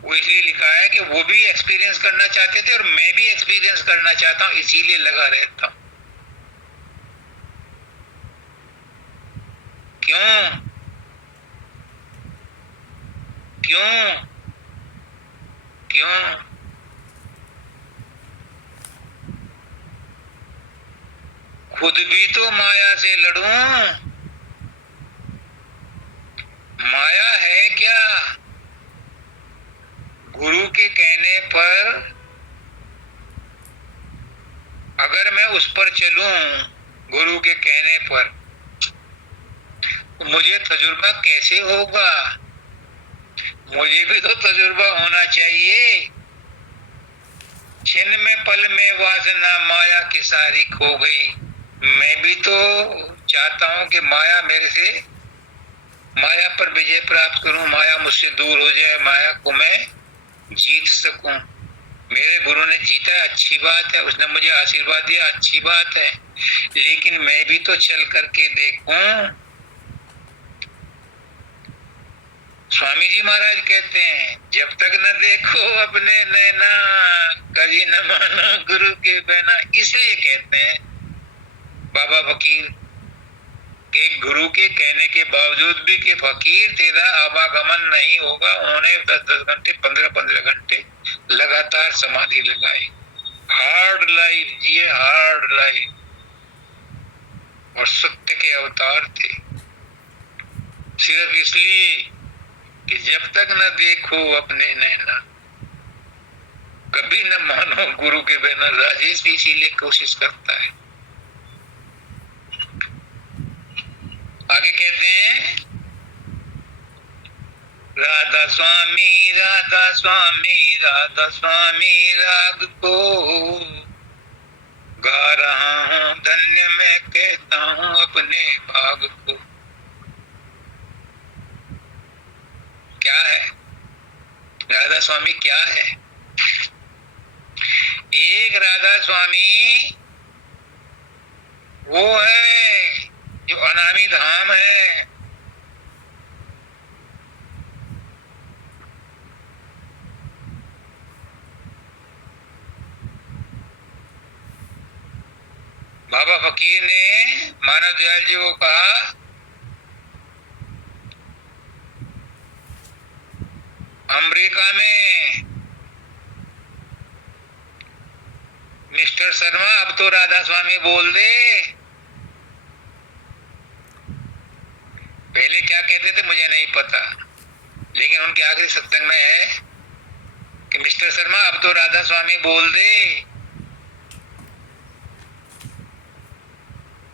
वो इसलिए लिखा है कि वो भी एक्सपीरियंस करना चाहते थे और मैं भी एक्सपीरियंस करना चाहता हूं, इसीलिए लगा रहता हूं। क्यों क्यों क्यों खुद भी तो माया से लड़ूं। माया है क्या? गुरु के कहने पर अगर मैं उस पर चलूं, गुरु के कहने पर, तो मुझे तजुर्बा कैसे होगा? मुझे भी तो तजुर्बा होना चाहिए। छिन में पल में वासना माया की सारी खो गई। मैं भी तो चाहता हूं कि माया मेरे से माया पर विजय प्राप्त करूं, माया मुझसे दूर हो जाए, माया को मैं जीत सकूं। मेरे गुरु ने जीता, अच्छी बात है, उसने मुझे आशीर्वाद दिया, अच्छी बात है, लेकिन मैं भी तो चल करके देखूं। स्वामी जी महाराज कहते हैं, जब तक न देखो अपने नैना, कभी न मानो गुरु के बहना। इसलिए कहते हैं बाबा फकीर के गुरु के कहने के बावजूद भी कि फकीर तेरा आवागमन नहीं होगा, उन्होंने 10-10 घंटे 15-15 घंटे लगातार समाधि लगाई। हार्ड लाइफ जिए, हार्ड लाइफ, और सत्य के अवतार थे। सिर्फ इसलिए कि जब तक न देखो अपने नैना, कभी न मानो गुरु के बिना। राजेश भी इसीलिए कोशिश करता है। आगे कहते हैं, राधा स्वामी राधा स्वामी राधा स्वामी राग को गा रहा हूं, धन्य मैं कहता हूं अपने भाग को। क्या है राधा स्वामी? क्या है? एक राधा स्वामी वो है जो अनामी धाम है। बाबा फकीर ने मानव दयाल जी को कहा, अमेरिका में मिस्टर शर्मा अब तो राधा स्वामी बोल दे। पहले क्या कहते थे मुझे नहीं पता, लेकिन उनके आखिरी सत्संग में है कि मिस्टर शर्मा अब तो राधा स्वामी बोल दे।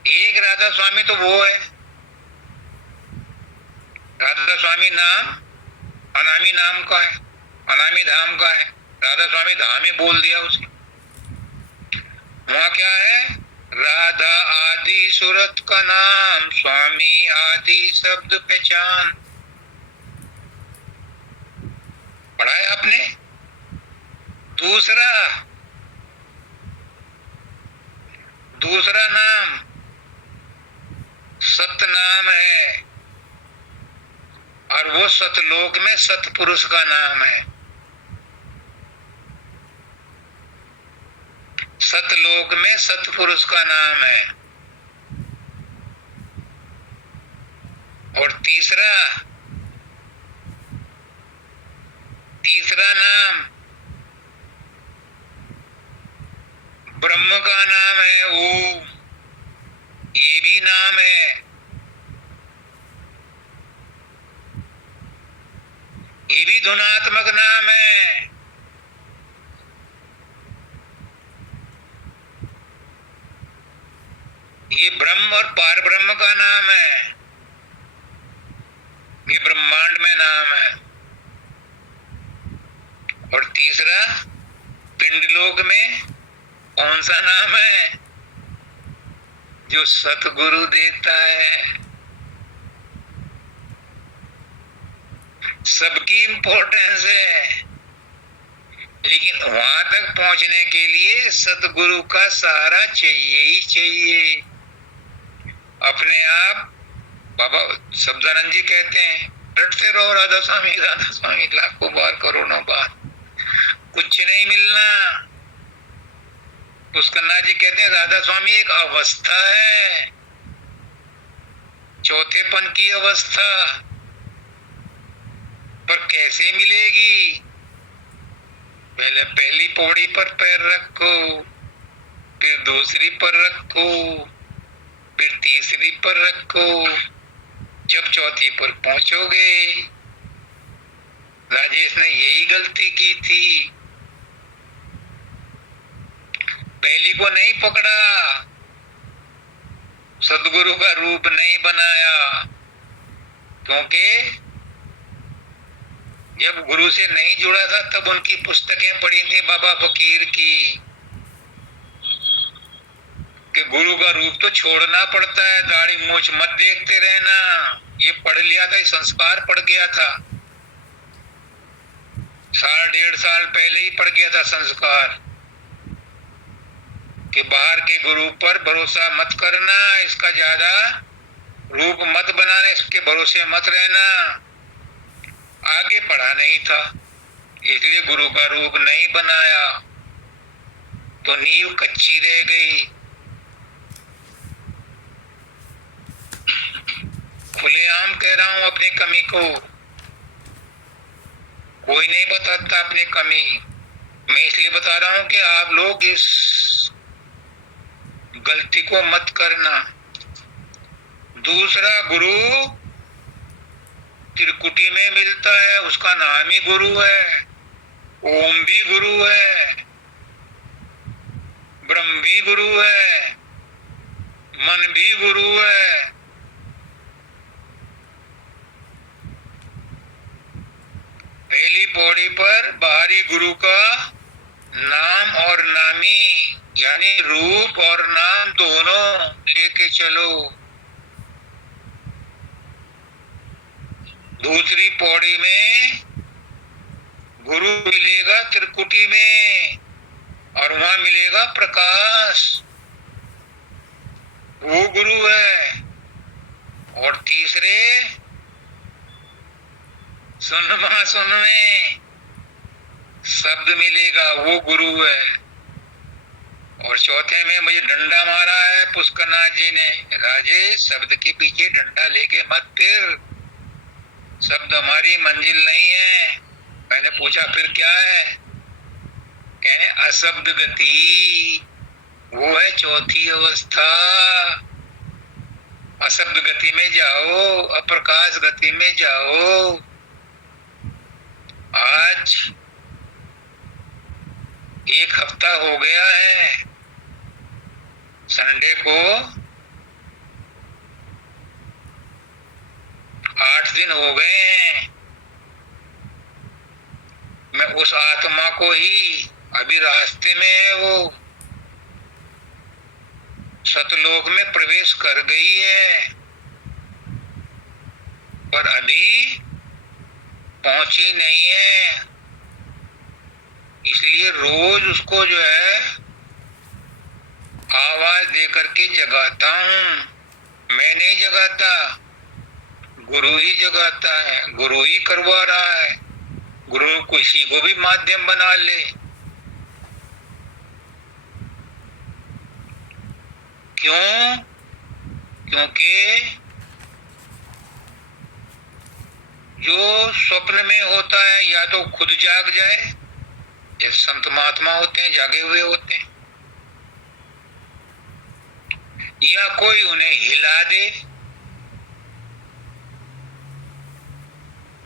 एक राधा स्वामी तो वो है, राधा स्वामी नाम अनामी नाम का है, अनामी धाम का है। राधा स्वामी धाम ही बोल दिया उसे। वहां क्या है? राधा आदि सूरत का नाम, स्वामी आदि शब्द पहचान। पढ़ा है आपने? दूसरा नाम सत नाम है, और वो सतलोक में सतपुरुष का नाम है। सतलोक में सतपुरुष का नाम है। और तीसरा नाम ब्रह्म का नाम है, ओम। ये भी नाम है। ये भी धुनात्मक नाम है। ये ब्रह्म और पार ब्रह्म का नाम है। ये ब्रह्मांड में नाम है। और तीसरा पिंडलोक में कौन सा नाम है? जो सतगुरु देता है। सबकी इंपॉर्टेंस है, लेकिन वहां तक पहुंचने के लिए सतगुरु का सहारा चाहिए ही चाहिए। अपने आप बाबा शब्दानंद जी कहते हैं, रटते रहो राधा स्वामी लाखों बार करोड़ों बार, कुछ नहीं मिलना। पुष्करनाथ जी कहते हैं राधा स्वामी एक अवस्था है, चौथेपन की अवस्था, पर कैसे मिलेगी? पहले पहली पौड़ी पर पैर रखो, फिर दूसरी पर रखो, फिर तीसरी पर रखो, जब चौथी पर पहुंचोगे। राजेश ने यही गलती की थी, पहली को नहीं पकड़ा, सदगुरु का रूप नहीं बनाया, क्योंकि जब गुरु से नहीं जुड़ा था तब उनकी पुस्तकें पढ़ी थी बाबा फकीर की, कि गुरु का रूप तो छोड़ना पड़ता है, दाढ़ी मूछ मत देखते रहना। ये पढ़ लिया था, ये संस्कार पड़ गया था, साल डेढ़ साल पहले ही पड़ गया था संस्कार कि बाहर के गुरु पर भरोसा मत करना, इसका ज्यादा रूप मत बनाना, इसके भरोसे मत रहना। आगे पढ़ा नहीं था, इसलिए गुरु का रूप नहीं बनाया, तो नींव कच्ची रह गई। खुलेआम कह रहा हूं अपनी कमी को, कोई नहीं बताता अपनी कमी। मैं इसलिए बता रहा हूं कि आप लोग इस गलती को मत करना। दूसरा, गुरु त्रिकुटी में मिलता है, उसका नाम ही गुरु है। ओम भी गुरु है, ब्रह्म भी गुरु है, मन भी गुरु है। पहली पौड़ी पर बाहरी गुरु का नाम और नामी यानी रूप और नाम दोनों लेके चलो। दूसरी पौड़ी में गुरु मिलेगा त्रिकुटी में, और वहां मिलेगा प्रकाश, वो गुरु है। और तीसरे सुन में शब्द मिलेगा, वो गुरु है। और चौथे में मुझे डंडा मारा है पुष्करनाथ जी ने, राजेश शब्द के पीछे डंडा लेके मत फिर, शब्द हमारी मंजिल नहीं है। मैंने पूछा फिर क्या है? कहे अशब्द गति, वो है चौथी अवस्था। अशब्द गति में जाओ, अप्रकाश गति में जाओ। आज 1 हफ्ता हो गया है, संडे को 8 दिन हो गए हैं। मैं उस आत्मा को ही, अभी रास्ते में है, वो सतलोक में प्रवेश कर गई है, पर अभी पहुंची नहीं है। इसलिए रोज उसको जो है आवाज देकर के जगाता हूं। मैं नहीं जगाता, गुरु ही जगाता है, गुरु ही करवा रहा है। गुरु किसी को भी माध्यम बना ले। क्यों? क्योंकि जो स्वप्न में होता है या तो खुद जाग जाए, जैसे संत महात्मा होते हैं जागे हुए होते हैं, या कोई उन्हें हिला दे।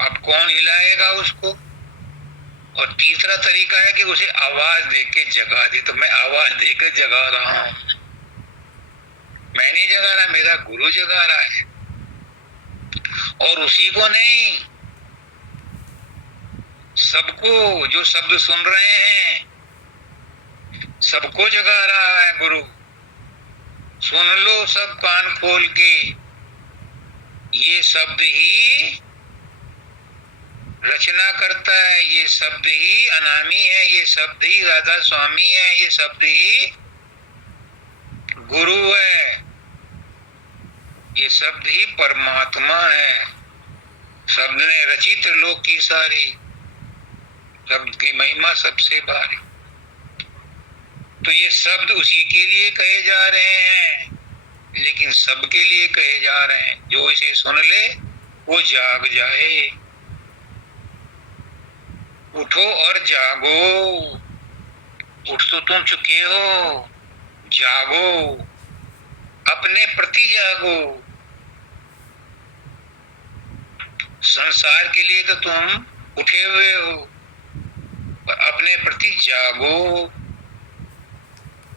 अब कौन हिलाएगा उसको? और तीसरा तरीका है कि उसे आवाज देके जगा दे। तो मैं आवाज देकर जगा रहा हूं, मैं नहीं जगा रहा, मेरा गुरु जगा रहा है। और उसी को नहीं, सबको, जो शब्द सुन रहे हैं सबको जगा रहा है गुरु। सुन लो सब कान खोल के, ये शब्द ही रचना करता है, ये शब्द ही अनामी है, ये शब्द ही राधा स्वामी है, ये शब्द ही गुरु है, ये शब्द ही परमात्मा है। शब्द ने रची त्रिलोक की सारी, शब्द की महिमा सबसे भारी। तो ये शब्द उसी के लिए कहे जा रहे हैं, लेकिन सबके लिए कहे जा रहे हैं। जो इसे सुन ले वो जाग जाए। उठो और जागो। उठ तो तुम चुके हो, जागो, अपने प्रति जागो। संसार के लिए तो तुम उठे हुए हो, पर अपने प्रति जागो।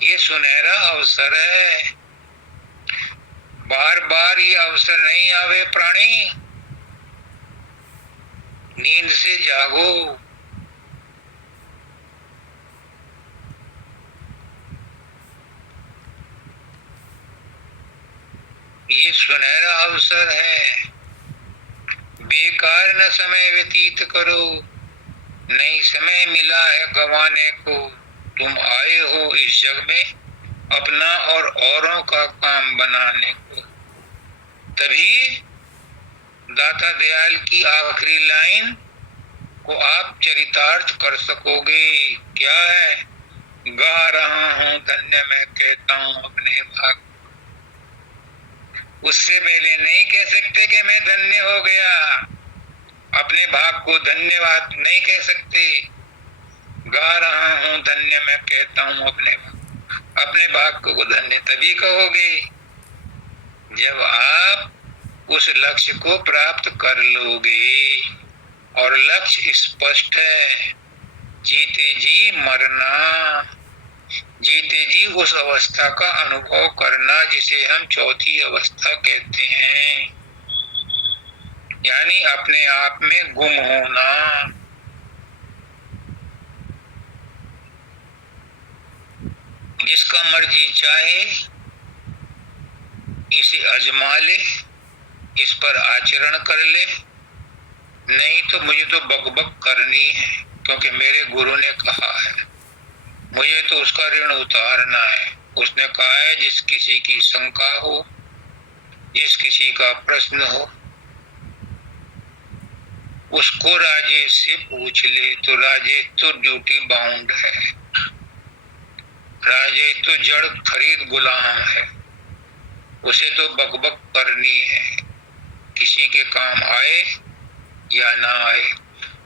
ये सुनहरा अवसर है, बार बार ये अवसर नहीं आवे प्राणी। नींद से जागो। ये सुनहरा अवसर है, बेकार न समय व्यतीत करो, नहीं समय मिला है गंवाने को। तुम आए हो इस जग में अपना और औरों का काम बनाने को। तभी दाता दयाल की आखिरी लाइन को आप चरितार्थ कर सकोगे। क्या है? गा रहा हूं धन्य मैं कहता हूं अपने भाग। उससे पहले नहीं कह सकते कि मैं धन्य हो गया, अपने भाग को धन्यवाद नहीं कह सकते। गा रहा हूं धन्य मैं कहता हूं अपने भाग को धन्य तभी कहोगे जब आप उस लक्ष्य को प्राप्त कर लोगे। और लक्ष्य स्पष्ट है, जीते जी मरना, जीते जी उस अवस्था का अनुभव करना जिसे हम चौथी अवस्था कहते हैं, यानी अपने आप में गुम होना। जिसका मर्जी चाहे इसे आजमा ले, इस पर आचरण कर ले, नहीं तो मुझे तो बकबक करनी है, क्योंकि मेरे गुरु ने कहा है, मुझे तो उसका ऋण उतारना है। उसने कहा है जिस किसी की शंका हो, जिस किसी का प्रश्न हो, उसको राजेश से पूछ ले। तो राजेश तो ड्यूटी बाउंड है, राजेश तो जड़ खरीद गुलाम है, उसे तो बकबक करनी है, किसी के काम आए या ना आए।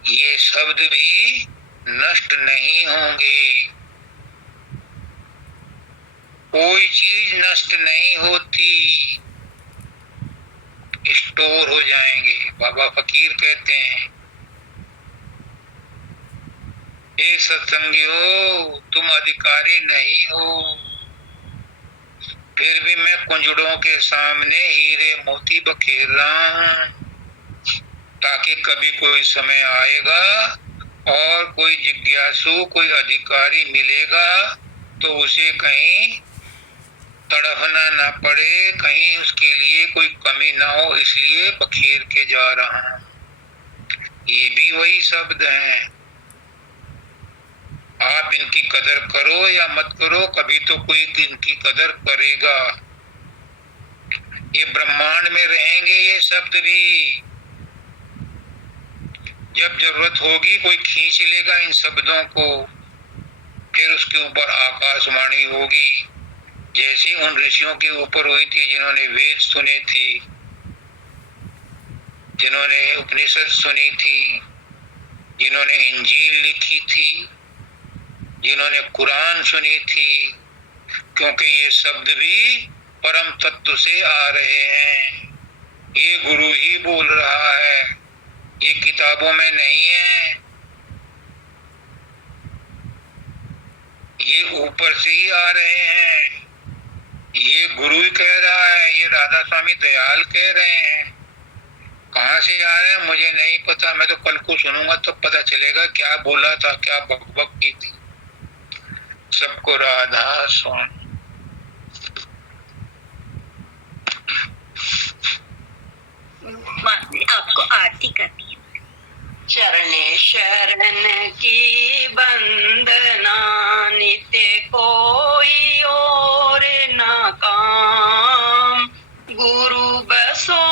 ये शब्द भी नष्ट नहीं होंगे, कोई चीज नष्ट नहीं होती, स्टोर हो जाएंगे। बाबा फकीर कहते हैं, ए सत्संगियों तुम अधिकारी नहीं हो, फिर भी मैं कुंजड़ों के सामने हीरे मोती बखेर रहा हूं, ताकि कभी कोई समय आएगा और कोई जिज्ञासु, कोई अधिकारी मिलेगा तो उसे कहीं तड़फना ना पड़े, कहीं उसके लिए कोई कमी ना हो, इसलिए बखेर के जा रहा हूं। ये भी वही शब्द हैं। आप इनकी कदर करो या मत करो, कभी तो कोई इनकी कदर करेगा। ये ब्रह्मांड में रहेंगे ये शब्द भी, जब जरूरत होगी कोई खींच लेगा इन शब्दों को, फिर उसके ऊपर आकाशवाणी होगी, जैसे उन ऋषियों के ऊपर हुई थी जिन्होंने वेद सुने थे, जिन्होंने उपनिषद सुनी थी, जिन्होंने इंजील लिखी थी, जिन्होंने कुरान सुनी थी, क्योंकि ये शब्द भी परम तत्व से आ रहे हैं। ये गुरु ही बोल रहा है, ये किताबों में नहीं है, ये ऊपर से ही आ रहे हैं। ये गुरु ही कह रहा है, ये राधा स्वामी दयाल कह रहे हैं। कहाँ से आ रहे हैं मुझे नहीं पता, मैं तो कल को सुनूंगा तो पता चलेगा क्या बोला था, क्या बकबक की थी। सबको राधा स्वामी। आपको आरती करनी है। चरणे शरण की वंदना, नित्य कोई और न काम, गुरु बसो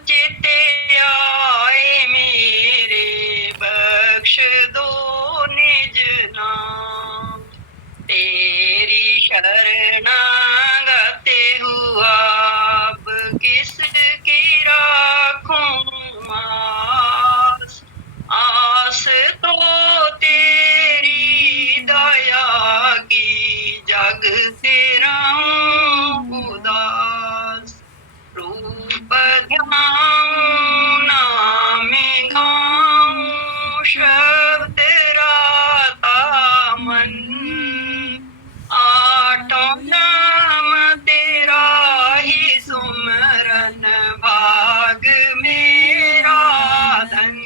चित आए मेरे, बख्श दो निज नाम। तेरी शरणागत हुआ अब किसकी राखूं आस, आस तो तेरी दया की, जग से रहूं उदास। रूप ध्याऊं नाम गाऊं, शब्द राता मन, आठों नाम तेरा ही सुमरन, भाग मेरा धन।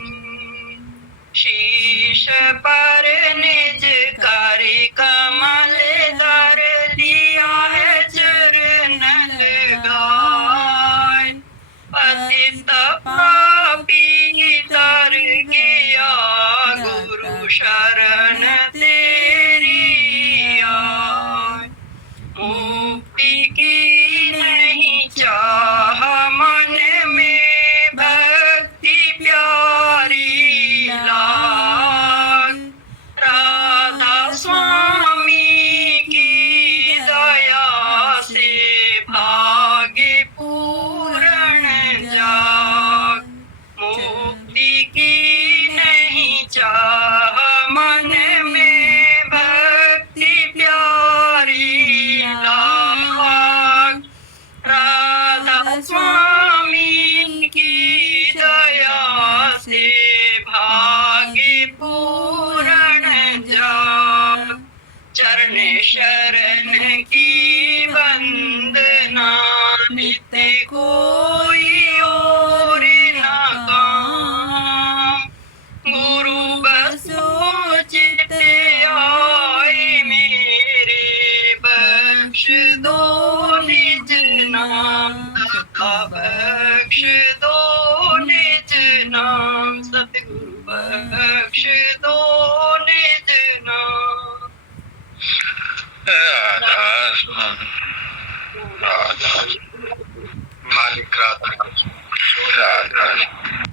शीश पर निज कर कमल धर लिया है, चरण लगाए, बख्श दो निज नाम, दाता बख्श दो निज नाम, सतगुरु बख्श दो निज नाम। राधा राधा मालिक राधा राधा